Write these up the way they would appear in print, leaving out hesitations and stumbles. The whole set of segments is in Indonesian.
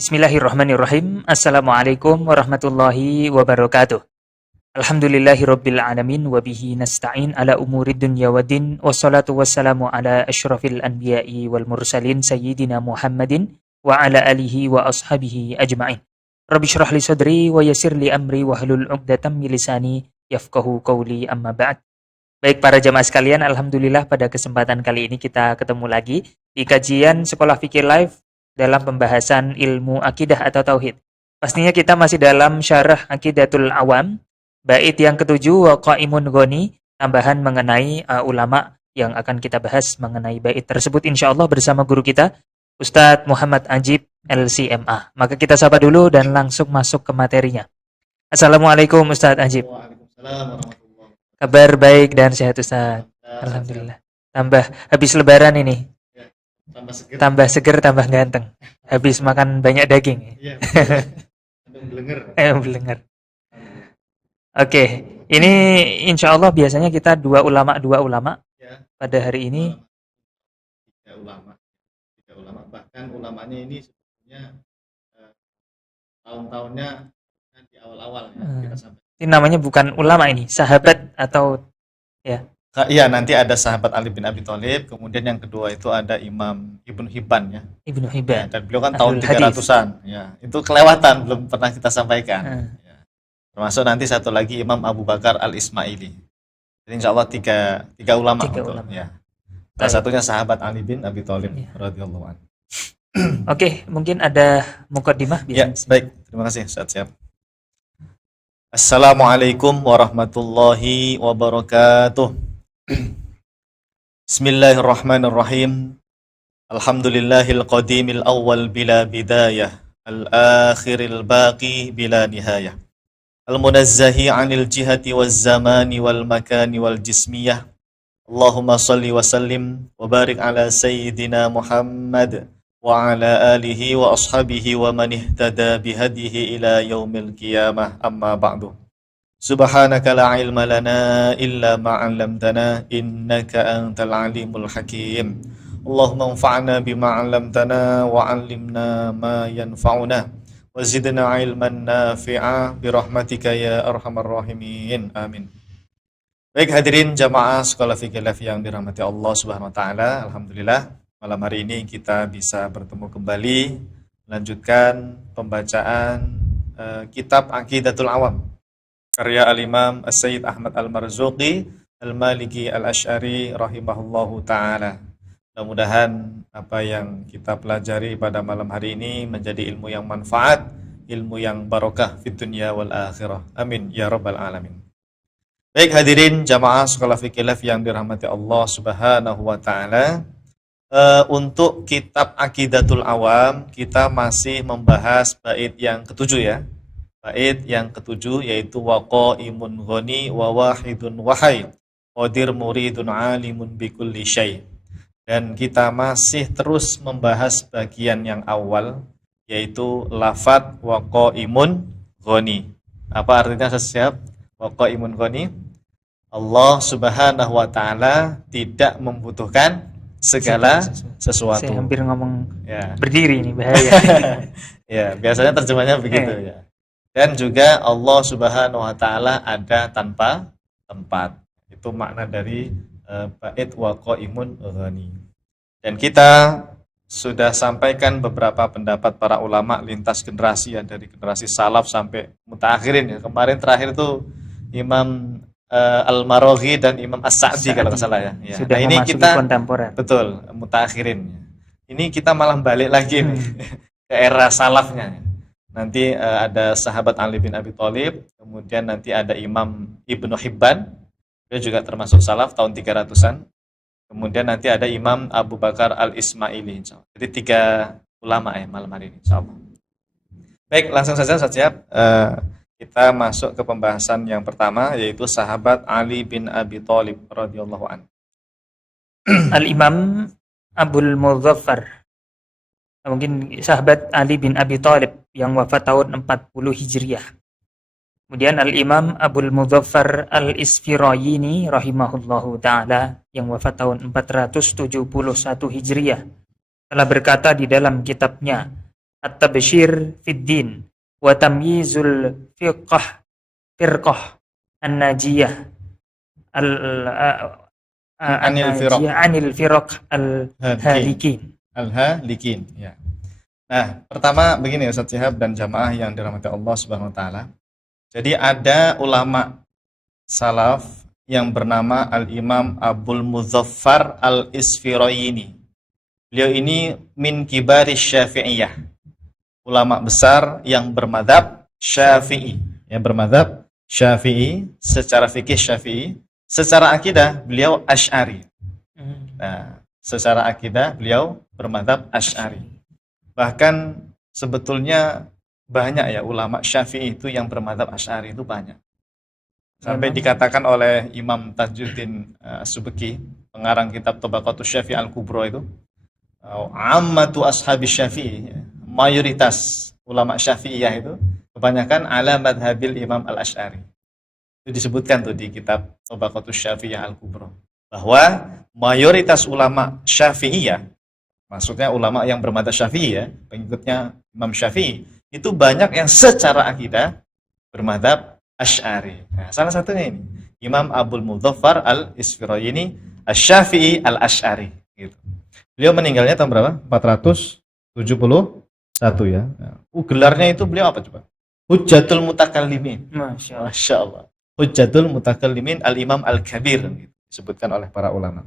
Bismillahirrahmanirrahim. Assalamualaikum warahmatullahi wabarakatuh. Alhamdulillahirabbil alamin wa bihi nasta'in ala umurid dunya waddin wassalatu wassalamu ala asyrafil anbiya'i wal mursalin sayyidina Muhammadin wa ala alihi wa ashabihi ajma'in. Rabbi shrah li sadri wa yassir li amri wa hlul 'uqdatam min lisani yafqahu qawli amma ba'd. Baik para jamaah sekalian, alhamdulillah pada kesempatan kali ini kita ketemu lagi di kajian Sekolah Fikih Live dalam pembahasan ilmu akidah atau tauhid. Pastinya kita masih dalam syarah Aqidatul Awam, bait yang ketujuh wa qaimun ghani, tambahan mengenai ulama yang akan kita bahas mengenai bait tersebut insyaallah bersama guru kita Ustadz Muhammad Ajib LCMA. Maka kita sapa dulu dan langsung masuk ke materinya. Assalamualaikum Ustadz Ajib. Waalaikumsalam warahmatullahi wabarakatuh. Kabar baik dan sehat Ustadz. Alhamdulillah. Tambah habis lebaran ini. Tambah seger, tambah ganteng. Habis makan banyak daging. Iya. Belenger. Belenger. Oke, ini insya Allah biasanya kita dua ulama Ya. pada hari ini. Tiga ulama. Bahkan ulamanya ini sebetulnya tahun-tahunnya di awal-awal ya, kita sampai. Ini namanya bukan ulama ini, sahabat atau ya. Iya, nanti ada sahabat Ali bin Abi Thalib, kemudian yang kedua itu ada Imam Ibnu Hibban ya. Ibnu Ya, Hibban. dan beliau kan tahun Ahlul 300-an. Ya, itu kelewatan, belum pernah kita sampaikan. Ya. Termasuk nanti satu lagi Imam Abu Bakar Al-Ismaili. Jadi insya Allah tiga ulama. Ya. Salah satunya sahabat Ali bin Abi Thalib radhiyallahu anhu. Oke, mungkin ada muqaddimah. Ya, baik. Terima kasih. Siap. Assalamualaikum warahmatullahi wabarakatuh. Bismillahirrahmanirrahim. Alhamdulillahil qadimil awwal bila bidayah, al-akhiril baqi bila nihayah, al-munazzahi 'anil jihati waz zamani wal makani wal jismiyah. Allahumma shalli wa sallim wa barik ala sayyidina Muhammad wa ala alihi wa ashabihi wa man ihtada bihadihi ila yaumil qiyamah, amma ba'du. Subhanaka la ilma lana illa ma 'allamtana innaka antal alimul hakim. Allahumma anfa'na bima 'allamtana wa 'allimna ma yanfa'una wa zidna ilman nafi'a bi rahmatika ya arhamar rahimin. Amin. Baik hadirin jamaah Sekolah Fikih Live yang dirahmati Allah Subhanahu wa taala, alhamdulillah malam hari ini kita bisa bertemu kembali melanjutkan pembacaan kitab Aqidatul Awam karya Al-Imam As-Sayyid Ahmad Al-Marzuqi Al-Maliki Al-Asy'ari rahimahullahu ta'ala. Mudah-mudahan apa yang kita pelajari pada malam hari ini menjadi ilmu yang manfaat, ilmu yang barokah fid dunya wal akhirah. Amin ya rabbal alamin. Baik hadirin jamaah Sekolah Fikih Live yang dirahmati Allah Subhanahu wa ta'ala, untuk kitab Aqidatul Awam kita masih membahas bait yang ketujuh ya. Bait yang ketujuh yaitu wa qaimun ghani wa wahidun wahai qadir muridun alimun bikulli syai. Dan kita masih terus membahas bagian yang awal yaitu lafadz wa qaimun ghani. Apa artinya sesiap? Wa qaimun ghani, Allah Subhanahu wa taala tidak membutuhkan segala sesuatu. Saya hampir ngomong ya. Berdiri ini bahaya. Ya, biasanya terjemahnya begitu ya. Dan juga Allah Subhanahu wa taala ada tanpa tempat. Itu makna dari bait wa qaimun ghani. Dan kita sudah sampaikan beberapa pendapat para ulama lintas generasi ya, dari generasi salaf sampai mutaakhirin ya. Kemarin terakhir itu Imam Al-Maraghi dan Imam As-Sa'di kalau nggak salah ya. Sudah nah, ini kita kontemporer. Betul, mutaakhirin. Ini kita malah balik lagi nih ke era salafnya. Nanti ada sahabat Ali bin Abi Thalib, kemudian nanti ada Imam Ibnu Hibban, dia juga termasuk salaf tahun 300-an. Kemudian nanti ada Imam Abu Bakar Al-Ismaili, insyaallah. Jadi 3 ulama ya malam hari ini, insyaallah. Baik, langsung saja siap. Kita masuk ke pembahasan yang pertama yaitu sahabat Ali bin Abi Thalib radhiyallahu anhu. Al-Imam Abul Muzaffar, mungkin sahabat Ali bin Abi Thalib yang wafat tahun 40 Hijriah. Kemudian Al-Imam Abul Muzaffar Al-Isfirayini rahimahullahu ta'ala yang wafat tahun 471 Hijriah telah berkata di dalam kitabnya at-tabsyir fid din wa tamyizul firqah an-najiyah anil firaq al-halikin. Al-halikin, ya. Nah, pertama begini Ustaz Syihab dan jamaah yang dirahmati Allah Subhanahu wa taala. Jadi ada ulama salaf yang bernama Al-Imam Abul Muzaffar Al-Isfirayini. Beliau ini min kibari Syafi'iyah. Ulama besar yang bermadzhab Syafi'i, yang bermadzhab Syafi'i, secara fikih Syafi'i, secara akidah beliau Asy'ari. Nah, secara akidah beliau bermadzhab Asy'ari. Bahkan sebetulnya banyak ya ulama Syafi'i itu yang bermadzhab Asy'ari itu banyak. Sampai dikatakan oleh Imam Tajuddin Subki, pengarang kitab Tabaqatus Syafi'i Al-Kubra itu, ammatu ashabi Syafi'i, mayoritas ulama Syafi'iyah itu kebanyakan ala madhabil Imam Al-Asy'ari. Itu disebutkan tuh di kitab Tabaqatus Syafi'i Al-Kubra, bahwa mayoritas ulama Syafi'iyah, maksudnya ulama yang bermadzhab Syafi'i ya, pengikutnya Imam Syafi'i, itu banyak yang secara akidah bermadzhab Asy'ari. Nah, salah satunya ini Imam Abul Muzaffar Al-Isfirayini Asy-Syafi'i Al-Asy'ari gitu. Beliau meninggalnya tahun berapa? 471 ya. Nah, gelarnya itu beliau apa coba? Hujjatul Mutakallimin. Masya Allah. Hujjatul Mutakallimin Al-Imam Al-Kabir gitu, disebutkan oleh para ulama.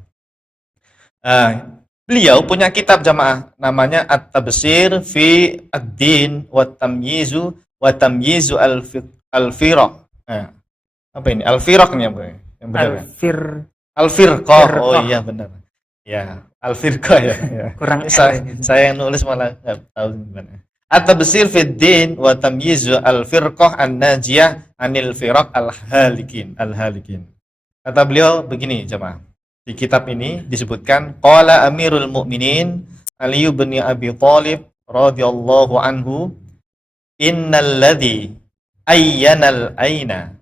Beliau punya kitab jamaah namanya At-Tabsir fi Ad-Din wa Tamyizu Al-Firaq. Nah, apa ini? Al-Firaq nih yang benar. Al-Firqah. Oh iya benar. Ya, Al-Firqah ya. Kurang saya yang nulis malah enggak tahu gimana. At-Tabsir fi Ad-Din wa Tamyizu Al-Firqah An-Najiyah Anil Firaq Al-Halikin. Kata beliau begini jemaah. Di kitab ini disebutkan qala Amirul Mukminin Ali bin Abi Thalib radhiyallahu anhu, innal ladzi ayyanal aina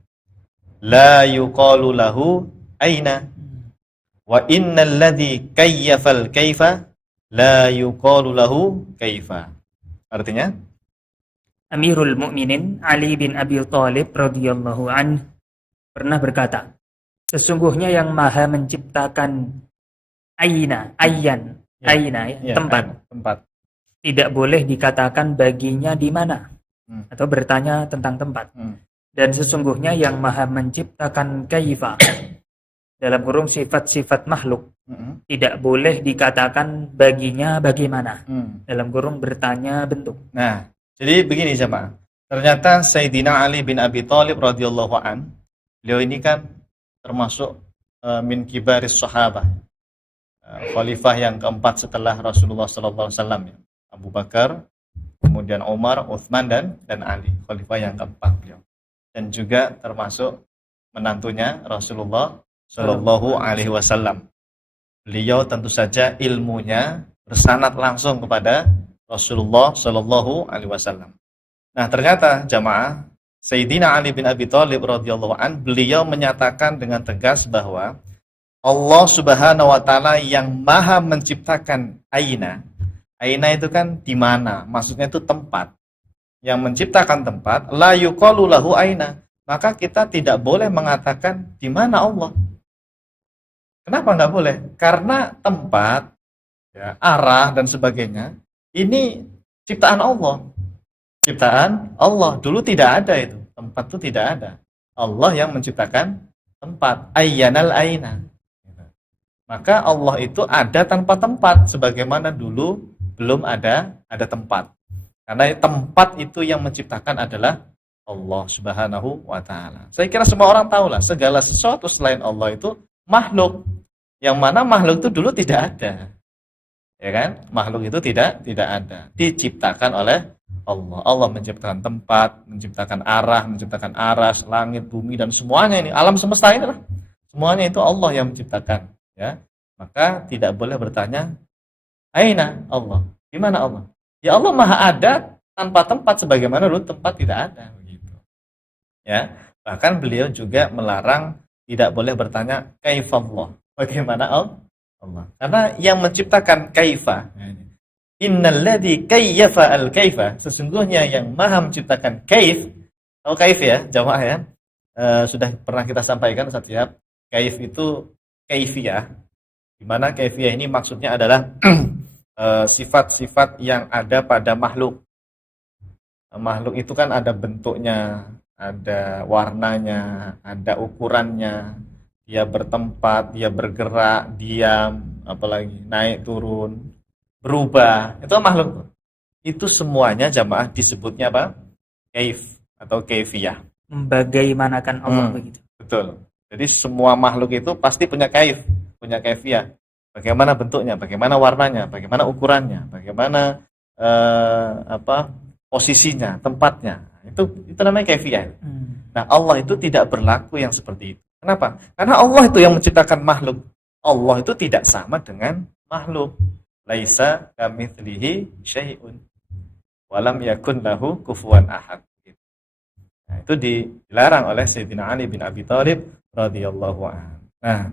la yuqalu lahu aina wa innal ladzi kayyafal kaifa la yuqalu lahu kaifa. Artinya Amirul Mukminin Ali bin Abi Thalib radhiyallahu anhu pernah berkata, sesungguhnya yang maha menciptakan ayna tempat tidak boleh dikatakan baginya di mana atau bertanya tentang tempat. Dan sesungguhnya yang maha menciptakan kaifa dalam kurung sifat-sifat makhluk tidak boleh dikatakan baginya bagaimana dalam kurung bertanya bentuk. Nah, jadi begini jemaah. Ternyata Sayyidina Ali bin Abi Thalib radhiyallahu an, beliau ini kan termasuk min kibaris sahabah, khalifah yang keempat setelah Rasulullah sallallahu alaihi wasallam ya. Abu Bakar, kemudian Umar, Utsman dan Ali, khalifah yang keempat beliau. Dan juga termasuk menantunya Rasulullah sallallahu alaihi wasallam. Beliau tentu saja ilmunya bersanad langsung kepada Rasulullah sallallahu alaihi wasallam. Nah, ternyata jamaah Sayyidina Ali bin Abi Thalib radhiyallahu an, beliau menyatakan dengan tegas bahwa Allah Subhanahu wa taala yang maha menciptakan aina. Aina itu kan di mana? Maksudnya itu tempat. Yang menciptakan tempat, la yuqalu lahu aina. Maka kita tidak boleh mengatakan di mana Allah. Kenapa enggak boleh? Karena tempat, ya, arah dan sebagainya ini ciptaan Allah. Ciptaan Allah. Dulu tidak ada itu. Tempat itu tidak ada. Allah yang menciptakan tempat. Ayyanal aina. Maka Allah itu ada tanpa tempat. Sebagaimana dulu belum ada tempat. Karena tempat itu yang menciptakan adalah Allah Subhanahu wa taala. Saya kira semua orang tahulah segala sesuatu selain Allah itu makhluk. Yang mana makhluk itu dulu tidak ada. Ya kan? Makhluk itu tidak ada. Diciptakan oleh Allah. Allah menciptakan tempat, menciptakan arah, menciptakan aras, langit, bumi dan semuanya ini, alam semesta ini lah. Semuanya itu Allah yang menciptakan, ya. Maka tidak boleh bertanya aina Allah? Di mana Allah? Ya Allah Maha ada tanpa tempat sebagaimana dulu tempat tidak ada begitu. Ya. Bahkan beliau juga melarang tidak boleh bertanya kaifallah. Bagaimana Allah? Karena yang menciptakan kaifa Innalladzi kayyafa al-kaifa, sesungguhnya yang maha menciptakan kaif. Tahu kaif ya, jamaah ya? Sudah pernah kita sampaikan setiap kaif itu kaifiyah. Di mana kaifiyah ini maksudnya adalah sifat-sifat yang ada pada makhluk. Makhluk itu kan ada bentuknya, ada warnanya, ada ukurannya. Dia bertempat, dia bergerak, diam, apalagi naik turun, berubah. Itu makhluk. Itu semuanya jamaah disebutnya apa? Kaif atau kaifiyah. Bagaimanakan Allah begitu. Betul. Jadi semua makhluk itu pasti punya kaif, punya kaifiyah. Bagaimana bentuknya, bagaimana warnanya, bagaimana ukurannya, bagaimana posisinya, tempatnya. Itu namanya kaifiyah. Nah, Allah itu tidak berlaku yang seperti itu. Kenapa? Karena Allah itu yang menciptakan makhluk. Allah itu tidak sama dengan makhluk. Laisa kamitslihi syai'un walam yakun lahu kufuwan ahad. Nah, itu dilarang oleh Sayyidina Ali bin Abi Thalib radhiyallahu anhu. Nah,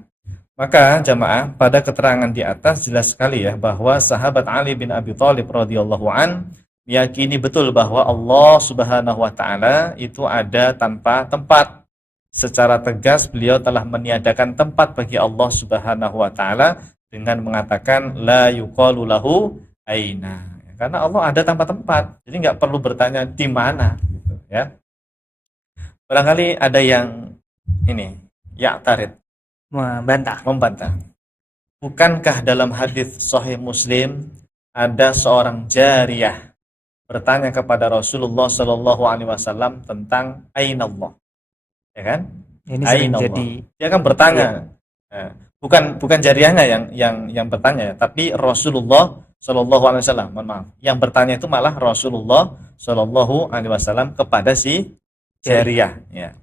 maka jamaah pada keterangan di atas jelas sekali ya bahwa sahabat Ali bin Abi Thalib radhiyallahu an meyakini betul bahwa Allah Subhanahu wa taala itu ada tanpa tempat. Secara tegas beliau telah meniadakan tempat bagi Allah Subhanahu wa taala dengan mengatakan la yuqalu lahu aina. Karena Allah ada tanpa tempat. Jadi nggak perlu bertanya di mana gitu ya. Barangkali ada yang ini ya'tarid, membantah. Bukankah dalam hadis Sahih Muslim ada seorang jariyah bertanya kepada Rasulullah Shallallahu Alaihi Wasallam tentang ainallah? Ya kan? Ini sering jadi. Dia kan bertanya, ya. bukan jariyahnya yang bertanya, tapi Rasulullah Shallallahu Alaihi Wasallam. Mohon maaf, yang bertanya itu malah Rasulullah Shallallahu Alaihi Wasallam kepada si jariyah. Ya.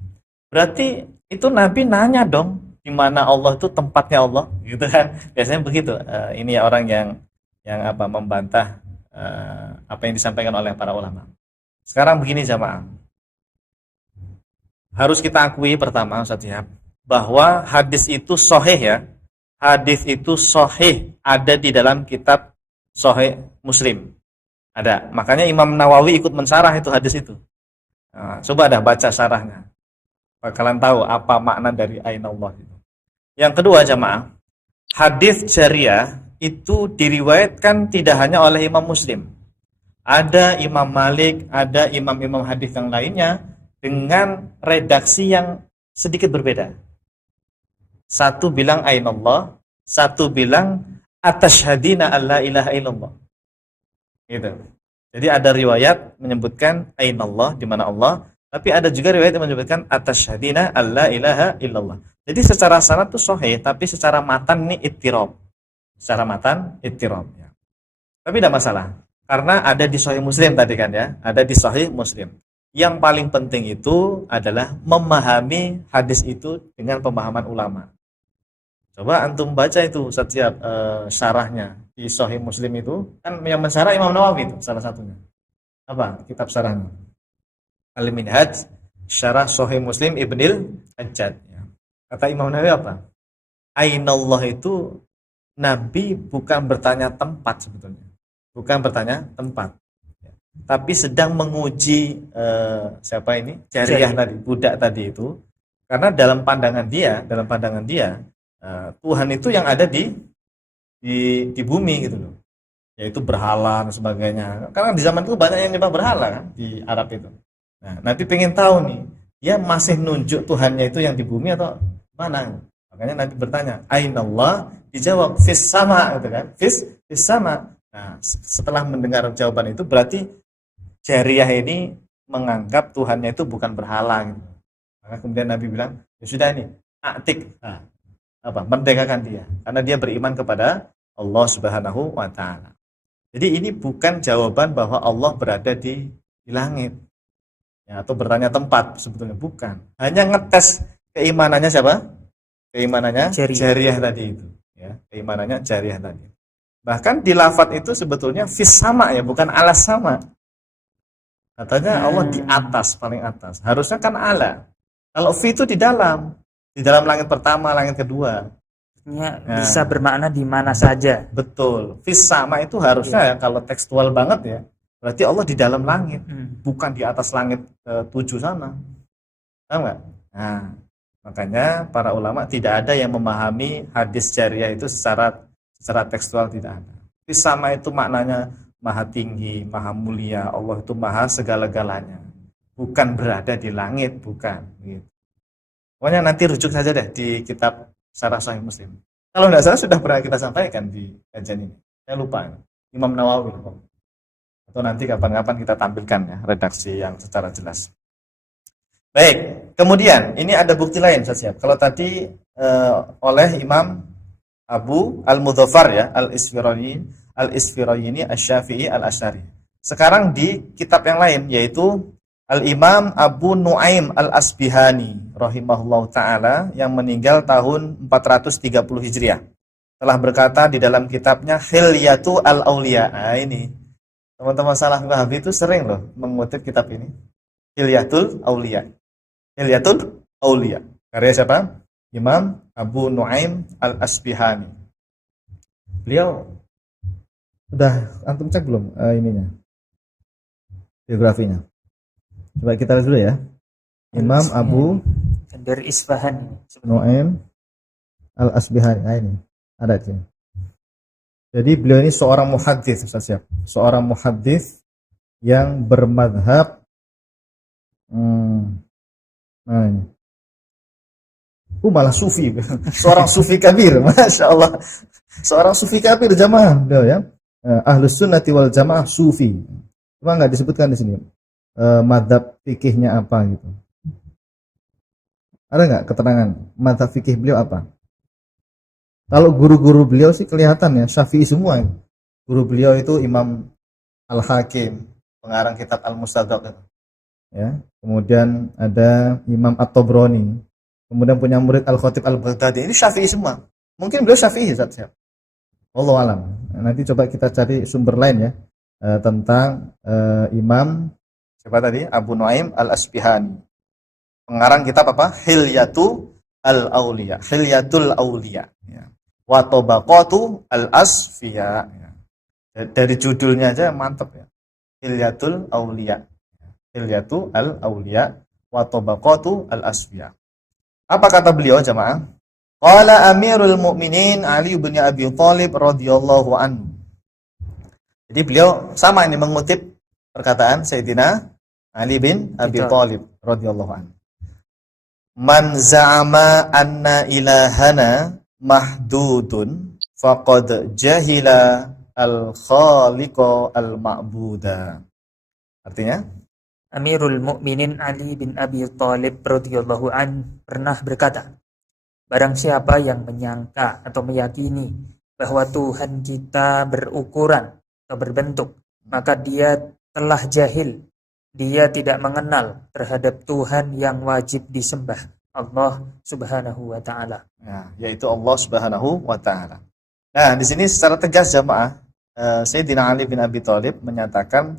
Berarti itu Nabi nanya dong, di mana Allah itu tempatnya Allah, gitu kan? Biasanya begitu. Ini orang yang membantah apa yang disampaikan oleh para ulama. Sekarang begini jamaah. Harus kita akui pertama Ustaz bahwa hadis itu sahih ya. Hadis itu sahih ada di dalam kitab Sahih Muslim. Ada. Makanya Imam Nawawi ikut mensarah itu hadis itu. Nah, coba dah baca syarahnya. Bakalan tahu apa makna dari ainallah itu. Yang kedua jamaah, hadis jariyah itu diriwayatkan tidak hanya oleh Imam Muslim. Ada Imam Malik, ada imam-imam hadis yang lainnya dengan redaksi yang sedikit berbeda. Satu bilang ainallah, satu bilang atasyhadina alla ilaha illallah. Gitu. Jadi ada riwayat menyebutkan ainallah di mana Allah, tapi ada juga riwayat yang menyebutkan atasyhadina alla ilaha illallah. Jadi secara sanad itu sahih, tapi secara matan ini ittirab. Secara matan ittirab ya. Tapi tidak masalah. Karena ada di Sahih Muslim tadi kan ya, ada di Sahih Muslim. Yang paling penting itu adalah memahami hadis itu dengan pemahaman ulama. Coba antum baca itu setiap syarahnya di Sahih Muslim itu, kan yang mensyarah Imam Nawawi itu salah satunya. Apa kitab syarahnya? Al-Minhaj Syarah Sahih Muslim Ibnil Hajjaj. Kata Imam Nawawi apa? Ainallah itu Nabi bukan bertanya tempat sebetulnya. Bukan bertanya tempat. Tapi sedang menguji siapa ini? Jariyah tadi, budak tadi itu. Karena dalam pandangan dia, Tuhan itu yang ada di bumi gitu loh. Yaitu berhala dan sebagainya. Karena di zaman itu banyak yang nyembah berhala kan di Arab itu. Nah, Nabi pengen tahu nih, dia masih nunjuk Tuhannya itu yang di bumi atau mana? Makanya Nabi bertanya, ainallah, dijawab fis sama gitu kan. Fis sama. Nah, setelah mendengar jawaban itu berarti jariyah ini menganggap Tuhannya itu bukan berhala gitu. Maka kemudian Nabi bilang, ya sudah ini, aktik. Merdekakan dia karena dia beriman kepada Allah Subhanahu wa taala. Jadi ini bukan jawaban bahwa Allah berada di langit. Ya, atau bertanya tempat, sebetulnya bukan. Hanya ngetes keimanannya siapa? Keimanannya jariyah tadi itu, ya. Keimanannya jariyah tadi. Bahkan di lafaz itu sebetulnya fis sama ya, bukan alas sama. Katanya Allah di atas, paling atas. Harusnya kan ala. Kalau fi itu di dalam langit pertama, langit kedua. Maksudnya Nah, bisa bermakna di mana saja. betul. Fis sama itu harusnya ya, kalau tekstual banget ya, berarti Allah di dalam langit, bukan di atas langit 7 sana. Tahu nggak? Nah, makanya para ulama tidak ada yang memahami hadis jariyah itu secara tekstual, tidak ada. Fis sama itu maknanya maha tinggi, maha mulia, Allah itu maha segala-galanya. Bukan berada di langit, bukan. Gitu. Pokoknya nanti rujuk saja deh di kitab Syarah Sahih Muslim. Kalau tidak salah sudah pernah kita sampaikan di kajian ini. Saya lupa. Imam Nawawi. Atau nanti kapan-kapan kita tampilkan ya redaksi yang secara jelas. Baik, kemudian ini ada bukti lain Ustaz Syihab. Kalau tadi oleh Imam Abu Al-Mudzaffar ya, Al-Isfirayini Asy-Syafi'i Al-Asy'ari. Sekarang di kitab yang lain yaitu Al-Imam Abu Nuaim Al-Asbihani rahimahullahu taala yang meninggal tahun 430 Hijriah. Telah berkata di dalam kitabnya Hilyatu Al-Auliya. Nah, ini teman-teman Salafi Wahabi itu sering loh mengutip kitab ini. Hilyatul Auliya. Hilyatul Auliya. Karya siapa? Imam Abu Nuaim Al-Asbihani. Beliau sudah antum cek belum ininya? Biografinya. Coba kita lihat dulu ya. Imam Abu dari Isfahan Nuaim Al-Asbihani. Nah, ini ada di sini. Jadi beliau ini seorang muhaddits, Ustaz Syihab. Seorang muhaddits yang bermadhab nah ini. Malah sufi. Seorang sufi kabir, Masya Allah. Seorang sufi kabir jamaah beliau ya. Ahlus sunnati wal jamaah sufi. Cuma nggak disebutkan di sini. Madhab fikihnya apa gitu. Ada nggak keterangan madhab fikih beliau apa? Kalau guru-guru beliau sih kelihatan ya Syafi'i semua. Guru beliau itu Imam Al-Hakim, pengarang kitab Al-Mustadrak. Ya, kemudian ada Imam At-Tabrani. Kemudian punya murid Al-Khatib Al-Baghdadi. Ini Syafi'i semua. Mungkin beliau Syafi'i Ustaz. Wallahu alam. Nanti coba kita cari sumber lain ya tentang Imam siapa tadi? Abu Nuaim Al-Asbihani. Pengarang kitab apa? Hilyatu Al-Auliya. Hilyatul Auliya. Ya. Wa Tabaqatu Al-Asfiya. Ya. Dari judulnya aja mantap ya. Hilyatul Auliya. Hilyatu Al-Auliya wa Tabaqatu Al-Asfiya. Apa kata beliau jemaah? Qala Amirul Mukminin Ali bin Abi Thalib radhiyallahu anhu. Jadi beliau sama ini mengutip perkataan Sayyidina Ali bin Abi Thalib radhiyallahu anhu. Man za'ama anna ilahana mahdudun faqad jahila al-khaliqa al-ma'buda. Artinya Amirul Mukminin Ali bin Abi Thalib radhiyallahu an pernah berkata, barang siapa yang menyangka atau meyakini bahwa Tuhan kita berukuran atau berbentuk, maka dia telah jahil. Dia tidak mengenal terhadap Tuhan yang wajib disembah, Allah Subhanahu wa taala. Nah, yaitu Allah Subhanahu wa taala. Nah, di sini secara tegas jamaah Sayyidina Ali bin Abi Thalib menyatakan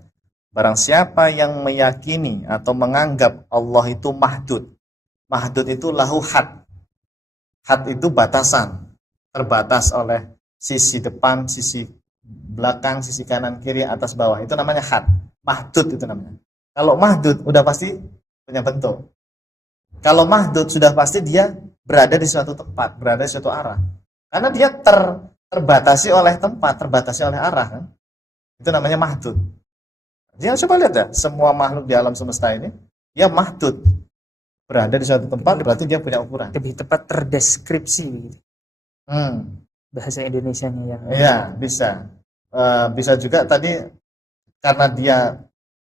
barang siapa yang meyakini atau menganggap Allah itu mahdud. Mahdud itu lahu had. Had itu batasan, terbatas oleh sisi depan, sisi belakang, sisi kanan, kiri, atas, bawah. Itu namanya had. Mahdud itu namanya. Kalau mahdud udah pasti punya bentuk. Kalau mahdud sudah pasti dia berada di suatu tempat, berada di suatu arah. Karena dia terbatasi oleh tempat, terbatasi oleh arah kan. Itu namanya mahdud. Jangan coba lihat ya, semua makhluk di alam semesta ini dia mahdud. Berada di suatu tempat berarti dia punya ukuran. Lebih tepat terdeskripsi gitu. Bahasa Indonesianya yang iya, bisa. Bisa juga tadi karena dia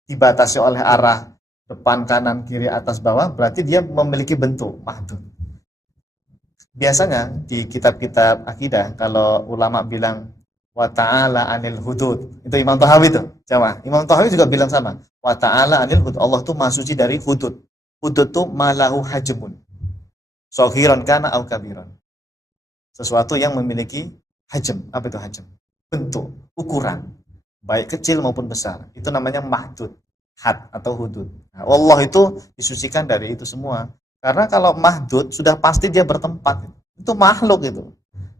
dibatasi oleh arah depan, kanan, kiri, atas, bawah, berarti dia memiliki bentuk mahdud. Biasanya di kitab-kitab akidah kalau ulama bilang wa ta'ala anil hudud, itu Imam Tahawi itu. Jamaah, Imam Tahawi juga bilang sama. Wa ta'ala anil hudud, Allah itu maha suci dari hudud. Hudud itu malahu hajmun. Saghiran kana au kabiran. Sesuatu yang memiliki hajm. Apa itu hajm? Bentuk, ukuran. Baik kecil maupun besar. Itu namanya mahdud, had atau hudud. Nah, Allah itu disucikan dari itu semua. Karena kalau mahdud sudah pasti dia bertempat. Itu makhluk itu.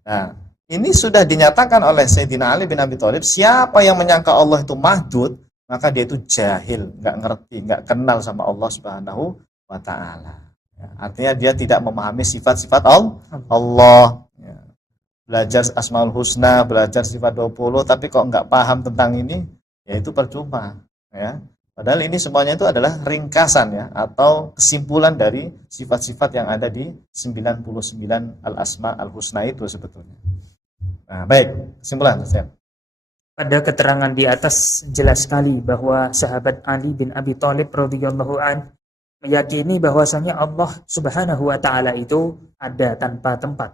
Nah, ini sudah dinyatakan oleh Sayyidina Ali bin Abi Thalib, siapa yang menyangka Allah itu mahdud, maka dia itu jahil, nggak ngerti, nggak kenal sama Allah Subhanahu wa taala. Ya, artinya dia tidak memahami sifat-sifat Allah. Ya. Belajar Asmaul Husna, belajar sifat 20, tapi kok nggak paham tentang ini, ya itu percuma, ya. Padahal ini semuanya itu adalah ringkasan, ya, atau kesimpulan dari sifat-sifat yang ada di 99 al-asma al-husna itu sebetulnya. Nah, baik, kesimpulan saya. Pada keterangan di atas jelas sekali bahwa sahabat Ali bin Abi Thalib radhiyallahu an meyakini bahwasanya Allah Subhanahu wa taala itu ada tanpa tempat.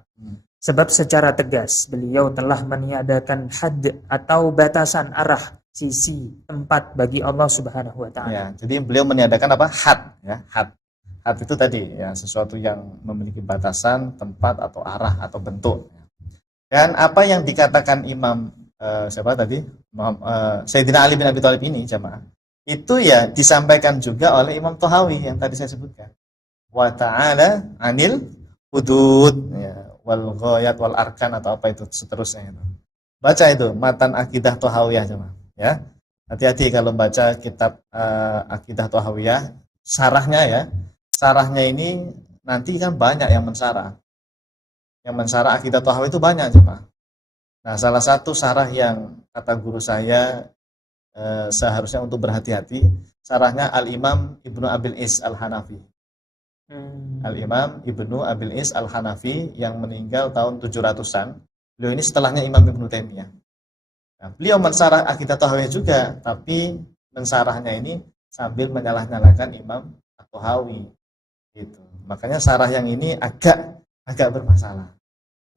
Sebab secara tegas beliau telah meniadakan had atau batasan arah, sisi, tempat bagi Allah Subhanahu wa taala. Ya, jadi beliau meniadakan apa? Had, ya, had. Had itu tadi, ya, sesuatu yang memiliki batasan, tempat atau arah atau bentuk. Dan apa yang dikatakan Imam siapa tadi? Sayyidina Ali bin Abi Thalib ini, jamaah. Itu ya disampaikan juga oleh Imam Thahawi yang tadi saya sebutkan. Wa ta'ala 'anil hudud, ya, wal ghayat wal arkan atau apa itu seterusnya itu. Baca itu matan akidah Thahawiyah, jemaah, ya. Hati-hati kalau baca kitab akidah Thahawiyah, sarahnya, ya. Sarahnya ini nanti kan banyak yang mensarah. Yang mensarah akidah Thahawiyah itu banyak, jemaah. Nah, salah satu sarah yang kata guru saya seharusnya untuk berhati-hati, sarahnya Al-Imam Ibnu Abil Is Al-Hanafi. Al-Imam Ibnu Abil Is Al-Hanafi yang meninggal tahun 700-an. Beliau ini setelahnya Imam Ibnu Taimiyah. Nah, beliau mensarah akidah Thahawiyah juga, tapi mensarahnya ini sambil menyalah-nyalakan Imam At-Thahawi gitu. Makanya sarah yang ini agak bermasalah.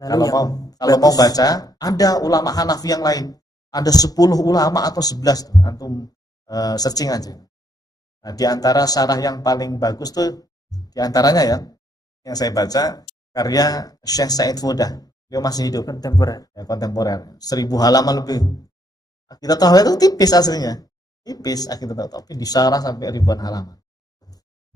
Kalau mau baca, ada ulama Hanafi yang lain. Ada 10 ulama atau 11 tuh, antum searching aja. Nah, di antara sarah yang paling bagus tuh, di antaranya, ya, yang saya baca karya Syekh Said Fudah. Dia masih hidup. Kontemporer. Ya, kontemporer. 1000 halaman lebih. Akidah Thahawiyah itu tipis aslinya. Tipis akidah Thahawiyah, tapi disarah sampai ribuan halaman.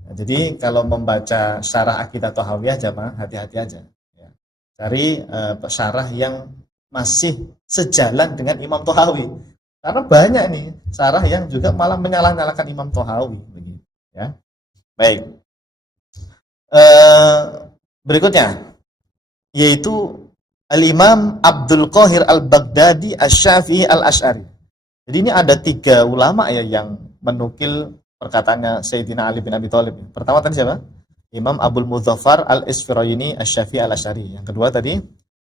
Nah, jadi kalau membaca syarah akidah Thahawiyah, jamaah, hati-hati aja. Ya. Cari syarah yang masih sejalan dengan Imam Thahawi. Karena banyak nih syarah yang juga malah menyalah-nyalakan Imam Thahawi, ya. Baik. Berikutnya yaitu Al-Imam Abdul Qahir Al-Baghdadi Asy-Syafi'i Al-Asy'ari. Jadi ini ada 3 ulama, ya, yang menukil perkataannya Sayyidina Ali bin Abi Thalib. Pertama tadi siapa? Imam Abdul Mudzaffar Al-Isfirayini Asy-Syafi'i Al-Asy'ari. Yang kedua tadi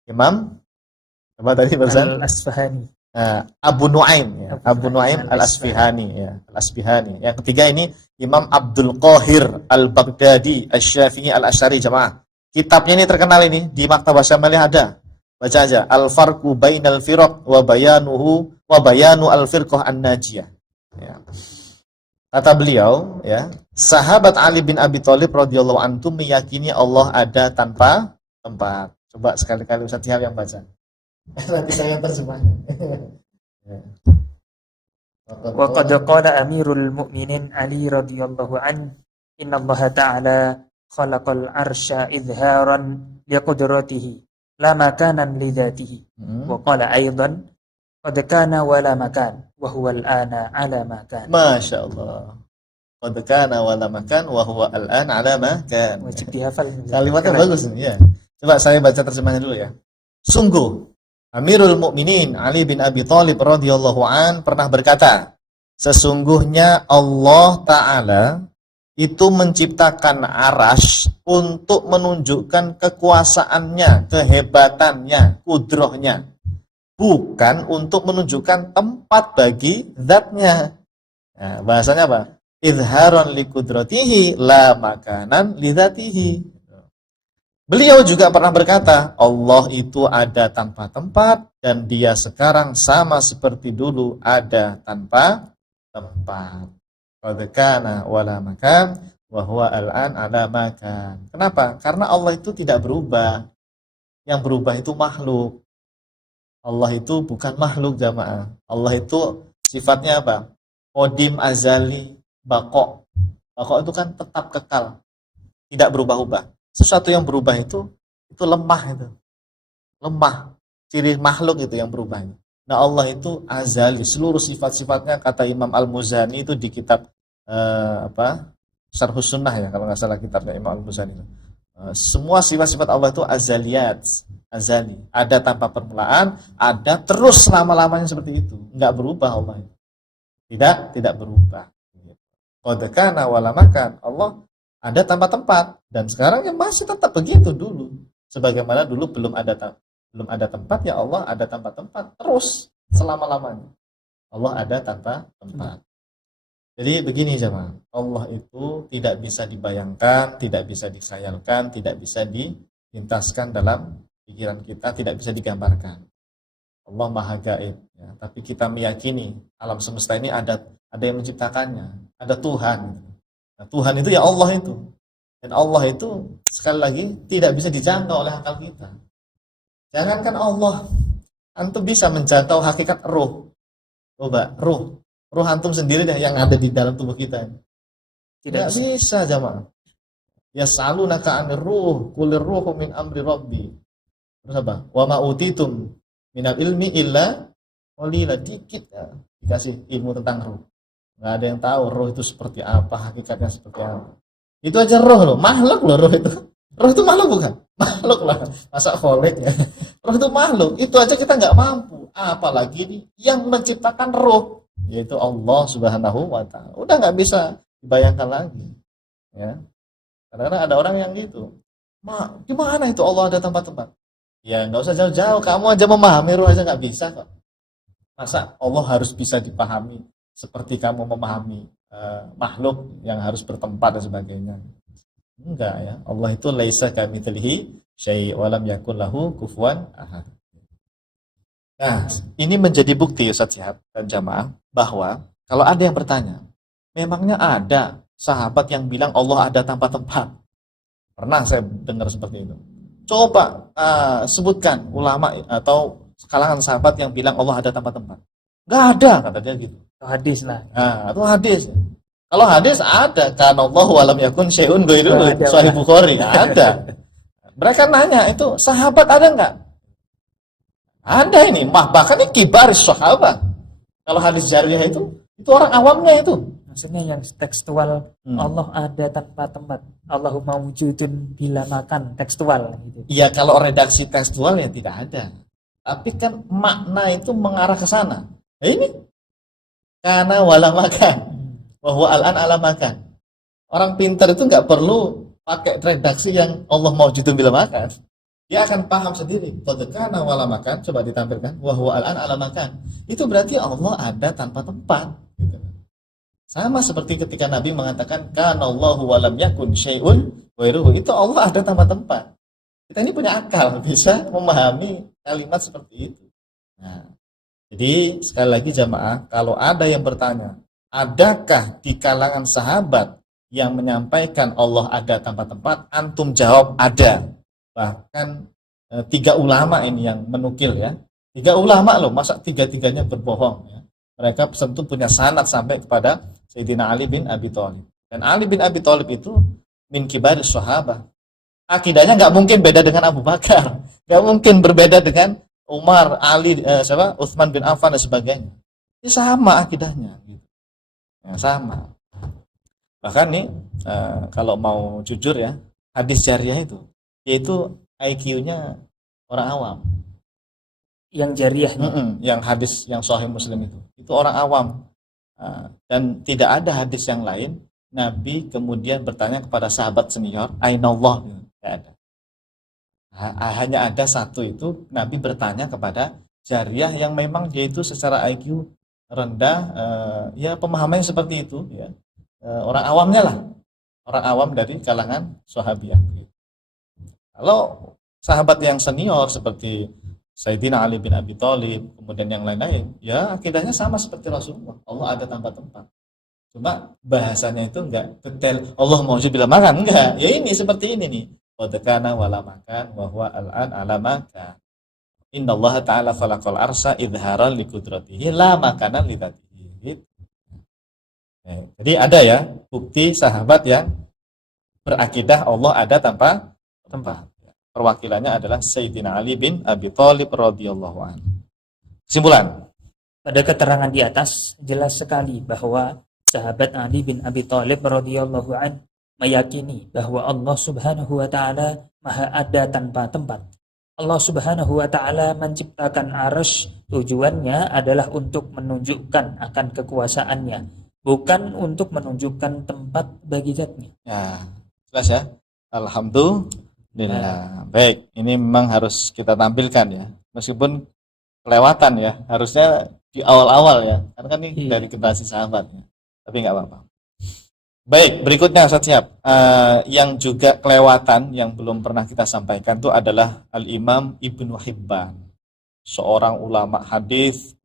Imam apa tadi barusan? Al-Asfahani. Abu Nuaim, ya. Abu Nuaim Al-Asfihani, ya. Al-Asfihani. Yang ketiga ini Imam Abdul Qahir Al-Baghdadi Asy-Syafi'i Al-Asy'ari, jemaah. Kitabnya ini terkenal ini, di Maktabah Syamiliyah ada. Baca aja, Al-Farqu Bainal Firaq wa Bayanu Al-Firqah An-Najiyah. Ya. Kata beliau, ya, sahabat Ali bin Abi Thalib radhiyallahu anhu meyakini Allah ada tanpa tempat. Coba sekali-kali Ustaz Tihab yang baca. Nanti saya terjemahnya. Wa qad qala Amirul Mukminin Ali radhiyallahu an, inna Allah ta'ala khalaqal arsya izharan liqudratihi la makanan li dhatihi. Wa qala aidan qad kana wa la makan wa huwa al-ana ala ma kan. Masyaallah. Qad kana wa la makan wa huwa al-ana ala ma kan. Wajib dihafal. Kalimatnya bagus nih, ya. Coba saya baca terjemahnya dulu, ya. Sungguh Amirul Mukminin Ali bin Abi Thalib radhiyallahu an pernah berkata, sesungguhnya Allah Ta'ala itu menciptakan arasy untuk menunjukkan kekuasaannya, kehebatannya, kudrohnya, bukan untuk menunjukkan tempat bagi zatnya. Nah, bahasanya apa? Izharon li kudratihi la makanan li dzatihi. Beliau juga pernah berkata, Allah itu ada tanpa tempat dan dia sekarang sama seperti dulu ada tanpa tempat. Qad kana wala makan wa huwa al-an ala makan. Kenapa? Karena Allah itu tidak berubah. Yang berubah itu makhluk. Allah itu bukan makhluk, jamaah. Allah itu sifatnya apa? Qadim, azali, baqo. Baqo itu kan tetap kekal, tidak berubah-ubah. Sesuatu yang berubah itu lemah itu. lemah. Ciri makhluk itu yang berubah. Nah, Allah itu azali, seluruh sifat-sifatnya kata Imam Al-Muzani itu di kitab Syarhus Sunnah ya, kalau nggak salah kitabnya Imam Al-Muzani itu. Semua sifat-sifat Allah itu azaliyat, azali. Ada tanpa permulaan, ada terus selama-lamanya seperti itu. Nggak berubah Allah. Tidak berubah. Qad kana wa lam makan. Allah ada tanpa tempat dan sekarang yang masih tetap begitu dulu. Sebagaimana dulu belum ada tempat, ya Allah ada tanpa tempat terus selama-lamanya. Allah ada tanpa tempat. Jadi begini jemaah, Allah itu tidak bisa dibayangkan, tidak bisa disayalkan, tidak bisa dilintaskan dalam pikiran kita, tidak bisa digambarkan. Allah Maha Gaib, ya. Tapi kita meyakini alam semesta ini ada yang menciptakannya, ada Tuhan. Nah, Tuhan itu ya Allah itu, dan Allah itu sekali lagi tidak bisa dijangkau oleh akal kita. Jangankan Allah, antum bisa menjangkau hakikat roh. Coba roh antum sendiri deh yang ada di dalam tubuh kita. Tidak bisa jamaah. Yas'alunaka 'anir ruh, qulir ruhu min amri rabbi. Terus apa? Wa ma utitum minal ilmi illa qalila, dikit ya, dikasih ilmu tentang roh. Enggak ada yang tahu roh itu seperti apa, hakikatnya seperti apa. Itu aja roh loh, makhluk loh roh itu. Roh itu makhluk bukan? Makhluk lah, masa kholik ya. Roh itu makhluk, itu aja kita nggak mampu. Apalagi nih yang menciptakan roh, yaitu Allah Subhanahu wa Ta'ala. Udah nggak bisa dibayangkan lagi. Ya. Karena ada orang yang gitu. Gimana itu Allah ada tempat-tempat? Ya nggak usah jauh-jauh, kamu aja memahami roh aja nggak bisa kok. Masa Allah harus bisa dipahami seperti kamu memahami makhluk yang harus bertempat dan sebagainya? Enggak ya. Allah itu laisa kamitslihi syai' wa lam yakul lahu kufuwan ahad. Nah, ini menjadi bukti Ustaz Syihab dan jamaah bahwa kalau ada yang bertanya, memangnya ada sahabat yang bilang Allah ada tanpa tempat? Pernah saya dengar seperti itu. Coba sebutkan ulama atau kalangan sahabat yang bilang Allah ada tanpa tempat. Enggak ada, kata dia gitu. Hadis lah. Nah, itu hadis. Kalau hadis ada, karena Allah walam yakun syai'un ghairuhu, Sahih Bukhari ada. Mereka nanya itu sahabat ada enggak? Ada ini, bahkan ini kibar sahabat. Kalau hadis jariyah itu orang awamnya itu. Maksudnya yang tekstual Allah ada tanpa tempat. Allahumma wujudun bila makan, tekstual gitu. Iya, kalau redaksi tekstual ya tidak ada. Tapi kan makna itu mengarah ke sana. Nah, ini karena wala makan, bahwa al-an ala makan. Orang pintar itu nggak perlu pakai redaksi yang Allah mawjudun bila makan. Dia akan paham sendiri. Qadkana wala makan, coba ditampilkan. Wahwa al-an ala makan. Itu berarti Allah ada tanpa tempat. Gitu. Sama seperti ketika Nabi mengatakan kana Allahu walam yakun syai'un ghairuhu. Itu Allah ada tanpa tempat. Kita ini punya akal, bisa memahami kalimat seperti itu. Nah, jadi sekali lagi jamaah, kalau ada yang bertanya, adakah di kalangan sahabat yang menyampaikan Allah ada tanpa tempat? Antum jawab ada. Bahkan 3 ulama ini yang menukil ya. 3 ulama loh, masa 3-3-nya berbohong ya. Mereka tentu punya sanad sampai kepada Sayyidina Ali bin Abi Thalib. Dan Ali bin Abi Thalib itu min kibaris sahabat. Akidahnya nggak mungkin beda dengan Abu Bakar, nggak mungkin berbeda dengan Umar, Ali, Utsman bin Affan dan sebagainya. Ini sama akidahnya, gitu. Ya, sama. Bahkan nih, kalau mau jujur ya, hadis jariyah itu, yaitu IQ-nya orang awam. Yang jariyah, yang hadis yang Sahih Muslim itu orang awam. Dan tidak ada hadis yang lain. Nabi kemudian bertanya kepada sahabat senior, Ainallah. Tidak ada. Hanya ada satu itu Nabi bertanya kepada jariyah yang memang dia itu secara IQ rendah, ya pemahamannya seperti itu ya, orang awamnya lah, orang awam dari kalangan sahabiah. Kalau sahabat yang senior seperti Sayyidina Ali bin Abi Thalib kemudian yang lain-lain, ya akidahnya sama seperti Rasulullah, Allah ada tanpa tempat. Cuma bahasanya itu enggak detail Allah mawjud bila makan, enggak. Ya ini seperti ini nih. Qadkana wala makan wa huwa al-an ala makan. Innallaha ta'ala khalaqal arsya idharan li qudratihi la makanan li dzatihi. Jadi ada ya bukti sahabat yang berakidah Allah ada tanpa tempat. perwakilannya adalah Sayyidina Ali bin Abi Thalib radhiyallahu anhu. Kesimpulan, pada keterangan di atas jelas sekali bahwa sahabat Ali bin Abi Thalib radhiyallahu an meyakini bahwa Allah Subhanahu wa taala Maha ada tanpa tempat. Allah Subhanahu wa taala menciptakan arsy tujuannya adalah untuk menunjukkan akan kekuasaannya, bukan untuk menunjukkan tempat bagi zatnya. ya jelas ya. Alhamdulillah. Baik, ini memang harus kita tampilkan ya. Meskipun kelewatan ya, harusnya di awal-awal ya. Karena kan ini dari generasi sahabat ya. Tapi nggak apa-apa. Baik, berikutnya Ustaz Syihab. Yang juga kelewatan yang belum pernah kita sampaikan itu adalah Al-Imam Ibnu Hibban. Seorang ulama hadis,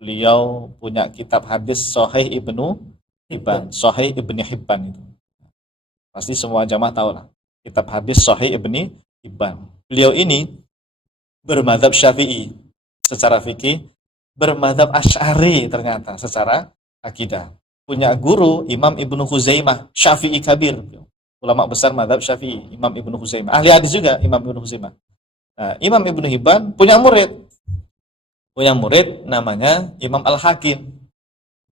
beliau punya kitab hadis Sahih Ibnu Hibban. Sahih Ibnu Hibban itu. Pasti semua jamaah tahu lah. Kitab hadis Sahih Ibnu Hibban. Beliau ini bermadzhab Syafi'i secara fikih, bermadzhab Asy'ari ternyata secara akidah. Punya guru Imam Ibnu Huzaimah, Syafi'i kabir, ulama besar madzhab Syafi'i, Imam Ibnu Huzaimah. Ahli hadis juga Imam Ibnu Huzaimah. Nah, Imam Ibnu Hibban punya murid namanya Imam Al-Hakim,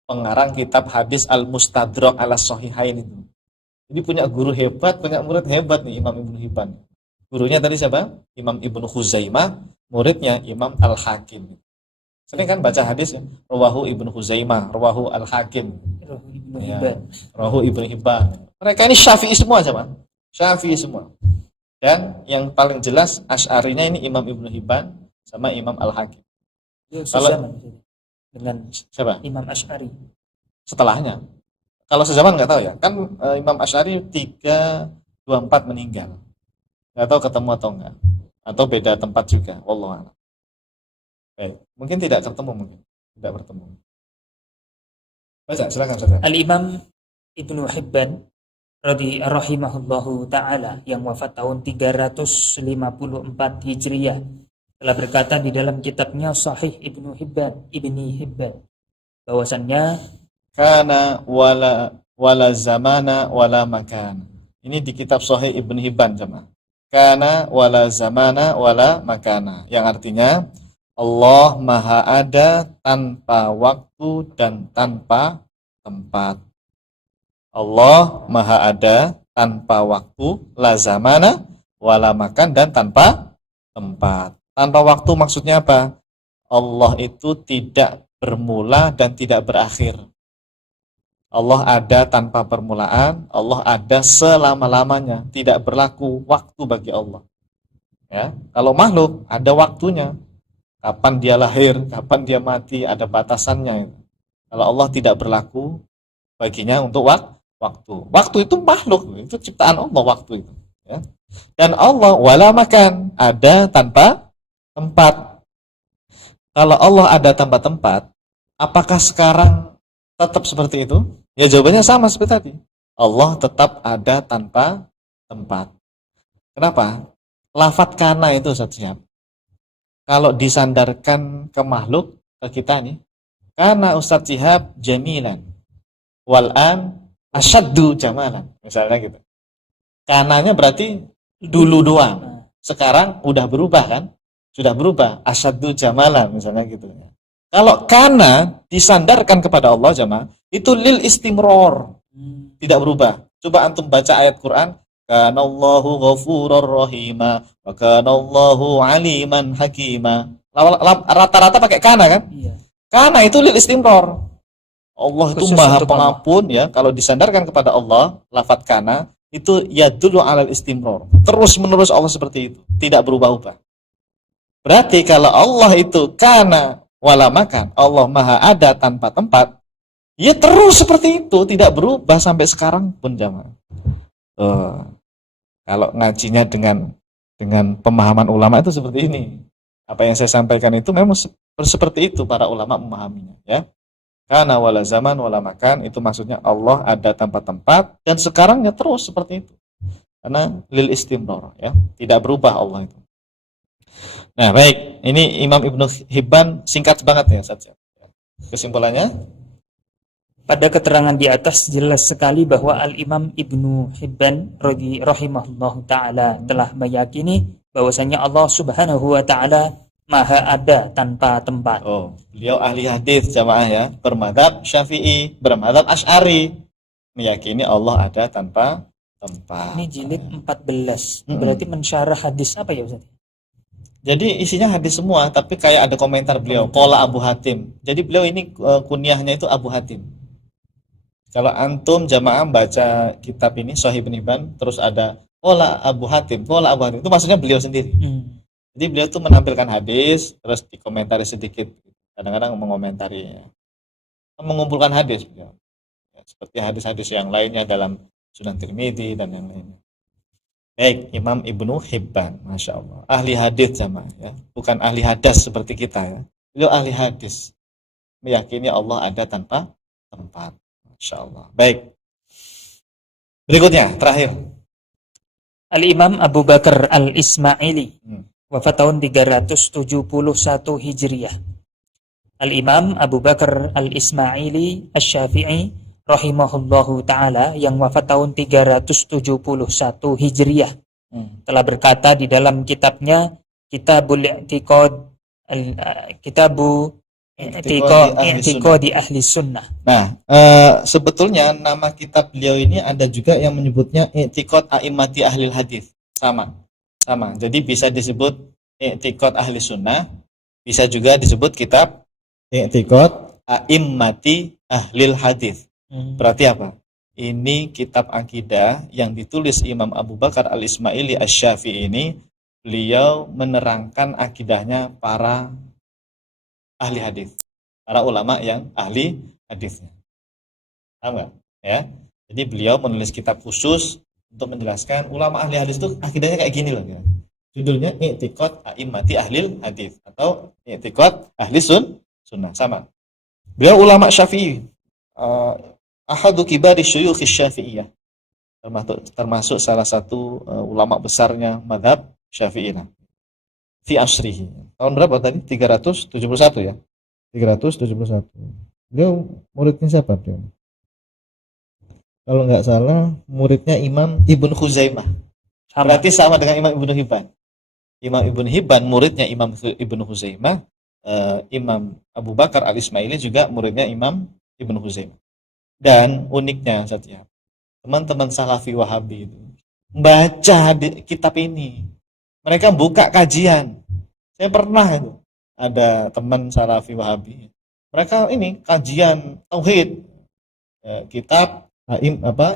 pengarang kitab hadis Al-Mustadrak ala Sahihain itu. Jadi punya guru hebat, punya murid hebat nih Imam Ibnu Hibban. Gurunya tadi siapa? Imam Ibnu Huzaimah, muridnya Imam Al-Hakim. Sering kan baca hadis ya, rawahu Ibnu Huzaimah, rawahu Al-Hakim, rawahu Ibnu Hibban. Mereka ini Syafi'i semua sama. Syafi'i semua. Dan yang paling jelas Asy'arinya ini Imam Ibnu Hibban sama Imam Al-Hakim. Kalau dengan siapa? Imam Asy'ari. Setelahnya. Kalau sezaman nggak tahu ya. Kan Imam Asy'ari 324 meninggal. Nggak tahu ketemu atau enggak. Atau beda tempat juga. Wallahu a'lam. Baik, mungkin tidak ketemu, tidak bertemu. Baca, silakan Ustaz. Al-Imam Ibnu Hibban rahimahullahu taala yang wafat tahun 354 Hijriah telah berkata di dalam kitabnya Sahih Ibni Hibban bahwasannya kana wala zamana wala makan. Ini di kitab Sahih Ibnu Hibban jemaah. Kana wala zamana wala makana, yang artinya Allah Maha Ada tanpa waktu dan tanpa tempat. Allah Maha Ada tanpa waktu, la zamana, wala makan, dan tanpa tempat. Tanpa waktu maksudnya apa? Allah itu tidak bermula dan tidak berakhir. Allah ada tanpa permulaan, Allah ada selama-lamanya, tidak berlaku waktu bagi Allah. Ya, kalau makhluk ada waktunya. Kapan dia lahir, kapan dia mati, ada batasannya. Kalau Allah tidak berlaku baginya untuk waktu. Waktu itu makhluk, itu ciptaan Allah waktu itu. Ya. Dan Allah wala makan, ada tanpa tempat. Kalau Allah ada tanpa tempat, apakah sekarang tetap seperti itu? Ya jawabannya sama seperti tadi. Allah tetap ada tanpa tempat. Kenapa? Lafadz kana itu Ustaz. Kalau disandarkan ke makhluk, ke kita nih, karena Ustaz Syihab jamilan wal'an asyaddu jamalan, misalnya gitu. Kananya berarti dulu doang, sekarang udah berubah kan, sudah berubah, asyaddu jamalan misalnya gitu. Kalau kana disandarkan kepada Allah jamaah, itu lil istimror, tidak berubah. Coba antum baca ayat Quran, kanallahu ghafurur rahima wa kanallahu aliman hakima. Rata-rata pakai kana kan? Iya. Kana itu lil istimror. Allah itu Maha Pengampun ya. Kalau disandarkan kepada Allah, lafadz kana itu yadullu alal istimror. Terus-menerus Allah seperti itu, tidak berubah-ubah. Berarti kalau Allah itu kana wala makan, Allah Maha Ada tanpa tempat, ya terus seperti itu, tidak berubah sampai sekarang pun jamaah. Kalau ngajinya dengan pemahaman ulama itu seperti ini. Apa yang saya sampaikan itu memang seperti itu para ulama memahaminya, ya. Karena wala zaman wala makan itu maksudnya Allah ada tanpa tempat dan sekarang ya terus seperti itu. Karena lil istimrar, ya, tidak berubah Allah itu. Nah, baik, ini Imam Ibnu Hibban singkat banget ya saja. Kesimpulannya Pada keterangan di atas jelas sekali bahwa Al-Imam Ibnu Hibban rahimahullahu ta'ala telah meyakini bahwasanya Allah subhanahu wa ta'ala maha ada tanpa tempat. Oh, beliau ahli hadis jamaah ya, bermadhab Syafi'i, bermadhab Asy'ari, meyakini Allah ada tanpa tempat. Ini jilid 14. Berarti mensyarah hadis apa ya Ustaz? Jadi isinya hadis semua, tapi kayak ada komentar beliau, qala Abu Hatim. Jadi beliau ini kunyahnya itu Abu Hatim. Kalau antum jamaah baca kitab ini Sahih Ibnu Hibban, terus ada qala Abu Hatim, itu maksudnya beliau sendiri. Jadi beliau tuh menampilkan hadis, terus dikomentari sedikit, kadang-kadang mengomentari, mengumpulkan hadis beliau. Ya, seperti hadis-hadis yang lainnya dalam Sunan Tirmidzi dan yang lainnya. Baik, Imam Ibnu Hibban, Masya Allah, ahli hadis jamaah ya, bukan ahli hadas seperti kita ya. Beliau ahli hadis, meyakini Allah ada tanpa tempat. Masya Allah. Baik. Berikutnya, terakhir. Al-Imam Abu Bakar Al-Ismaili, wafat tahun 371 Hijriyah. Al-Imam Abu Bakar Al-Ismaili Asy-Syafi'i rahimahullahu ta'ala yang wafat tahun 371 Hijriyah telah berkata di dalam kitabnya Kitabul I'tiqad, I'tiqadi Ahli Sunnah. Nah, sebetulnya nama kitab beliau ini ada juga yang menyebutnya I'tiqad A'immati Ahlil Hadis. Sama. Jadi bisa disebut I'tiqad Ahli Sunnah, bisa juga disebut kitab I'tiqad A'immati Ahlil Hadis. Berarti apa? Ini kitab akidah yang ditulis Imam Abu Bakar Al-Ismaili Asy-Syafi'i ini, beliau menerangkan akidahnya para ahli hadis, para ulama yang ahli hadisnya. Paham nggak? Ya. Jadi beliau menulis kitab khusus untuk menjelaskan ulama ahli hadis itu akidahnya kayak gini loh. Ya. Judulnya I'tiqad A'immati Ahlil Hadis atau I'tiqad Ahli Sunnah, sama. Beliau ulama Syafi'i, ahadu kibari syuyukh Syafi'iyah, termasuk salah satu ulama besarnya mazhab Syafi'i. Fi asrihi. Tahun berapa tadi? 371 ya. 371. Dia muridnya siapa dia? Kalau nggak salah muridnya Imam Ibnu Khuzaimah. Berarti sama dengan Imam Ibnu Hibban. Imam Ibnu Hibban muridnya Imam Ibnu Khuzaimah. Imam Abu Bakar Al-Ismaili juga muridnya Imam Ibnu Khuzaimah. Dan uniknya saja, teman-teman Salafi Wahabi itu membaca kitab ini. Mereka buka kajian. Saya pernah itu ada teman Salafi Wahabi. Mereka ini kajian tauhid, kitab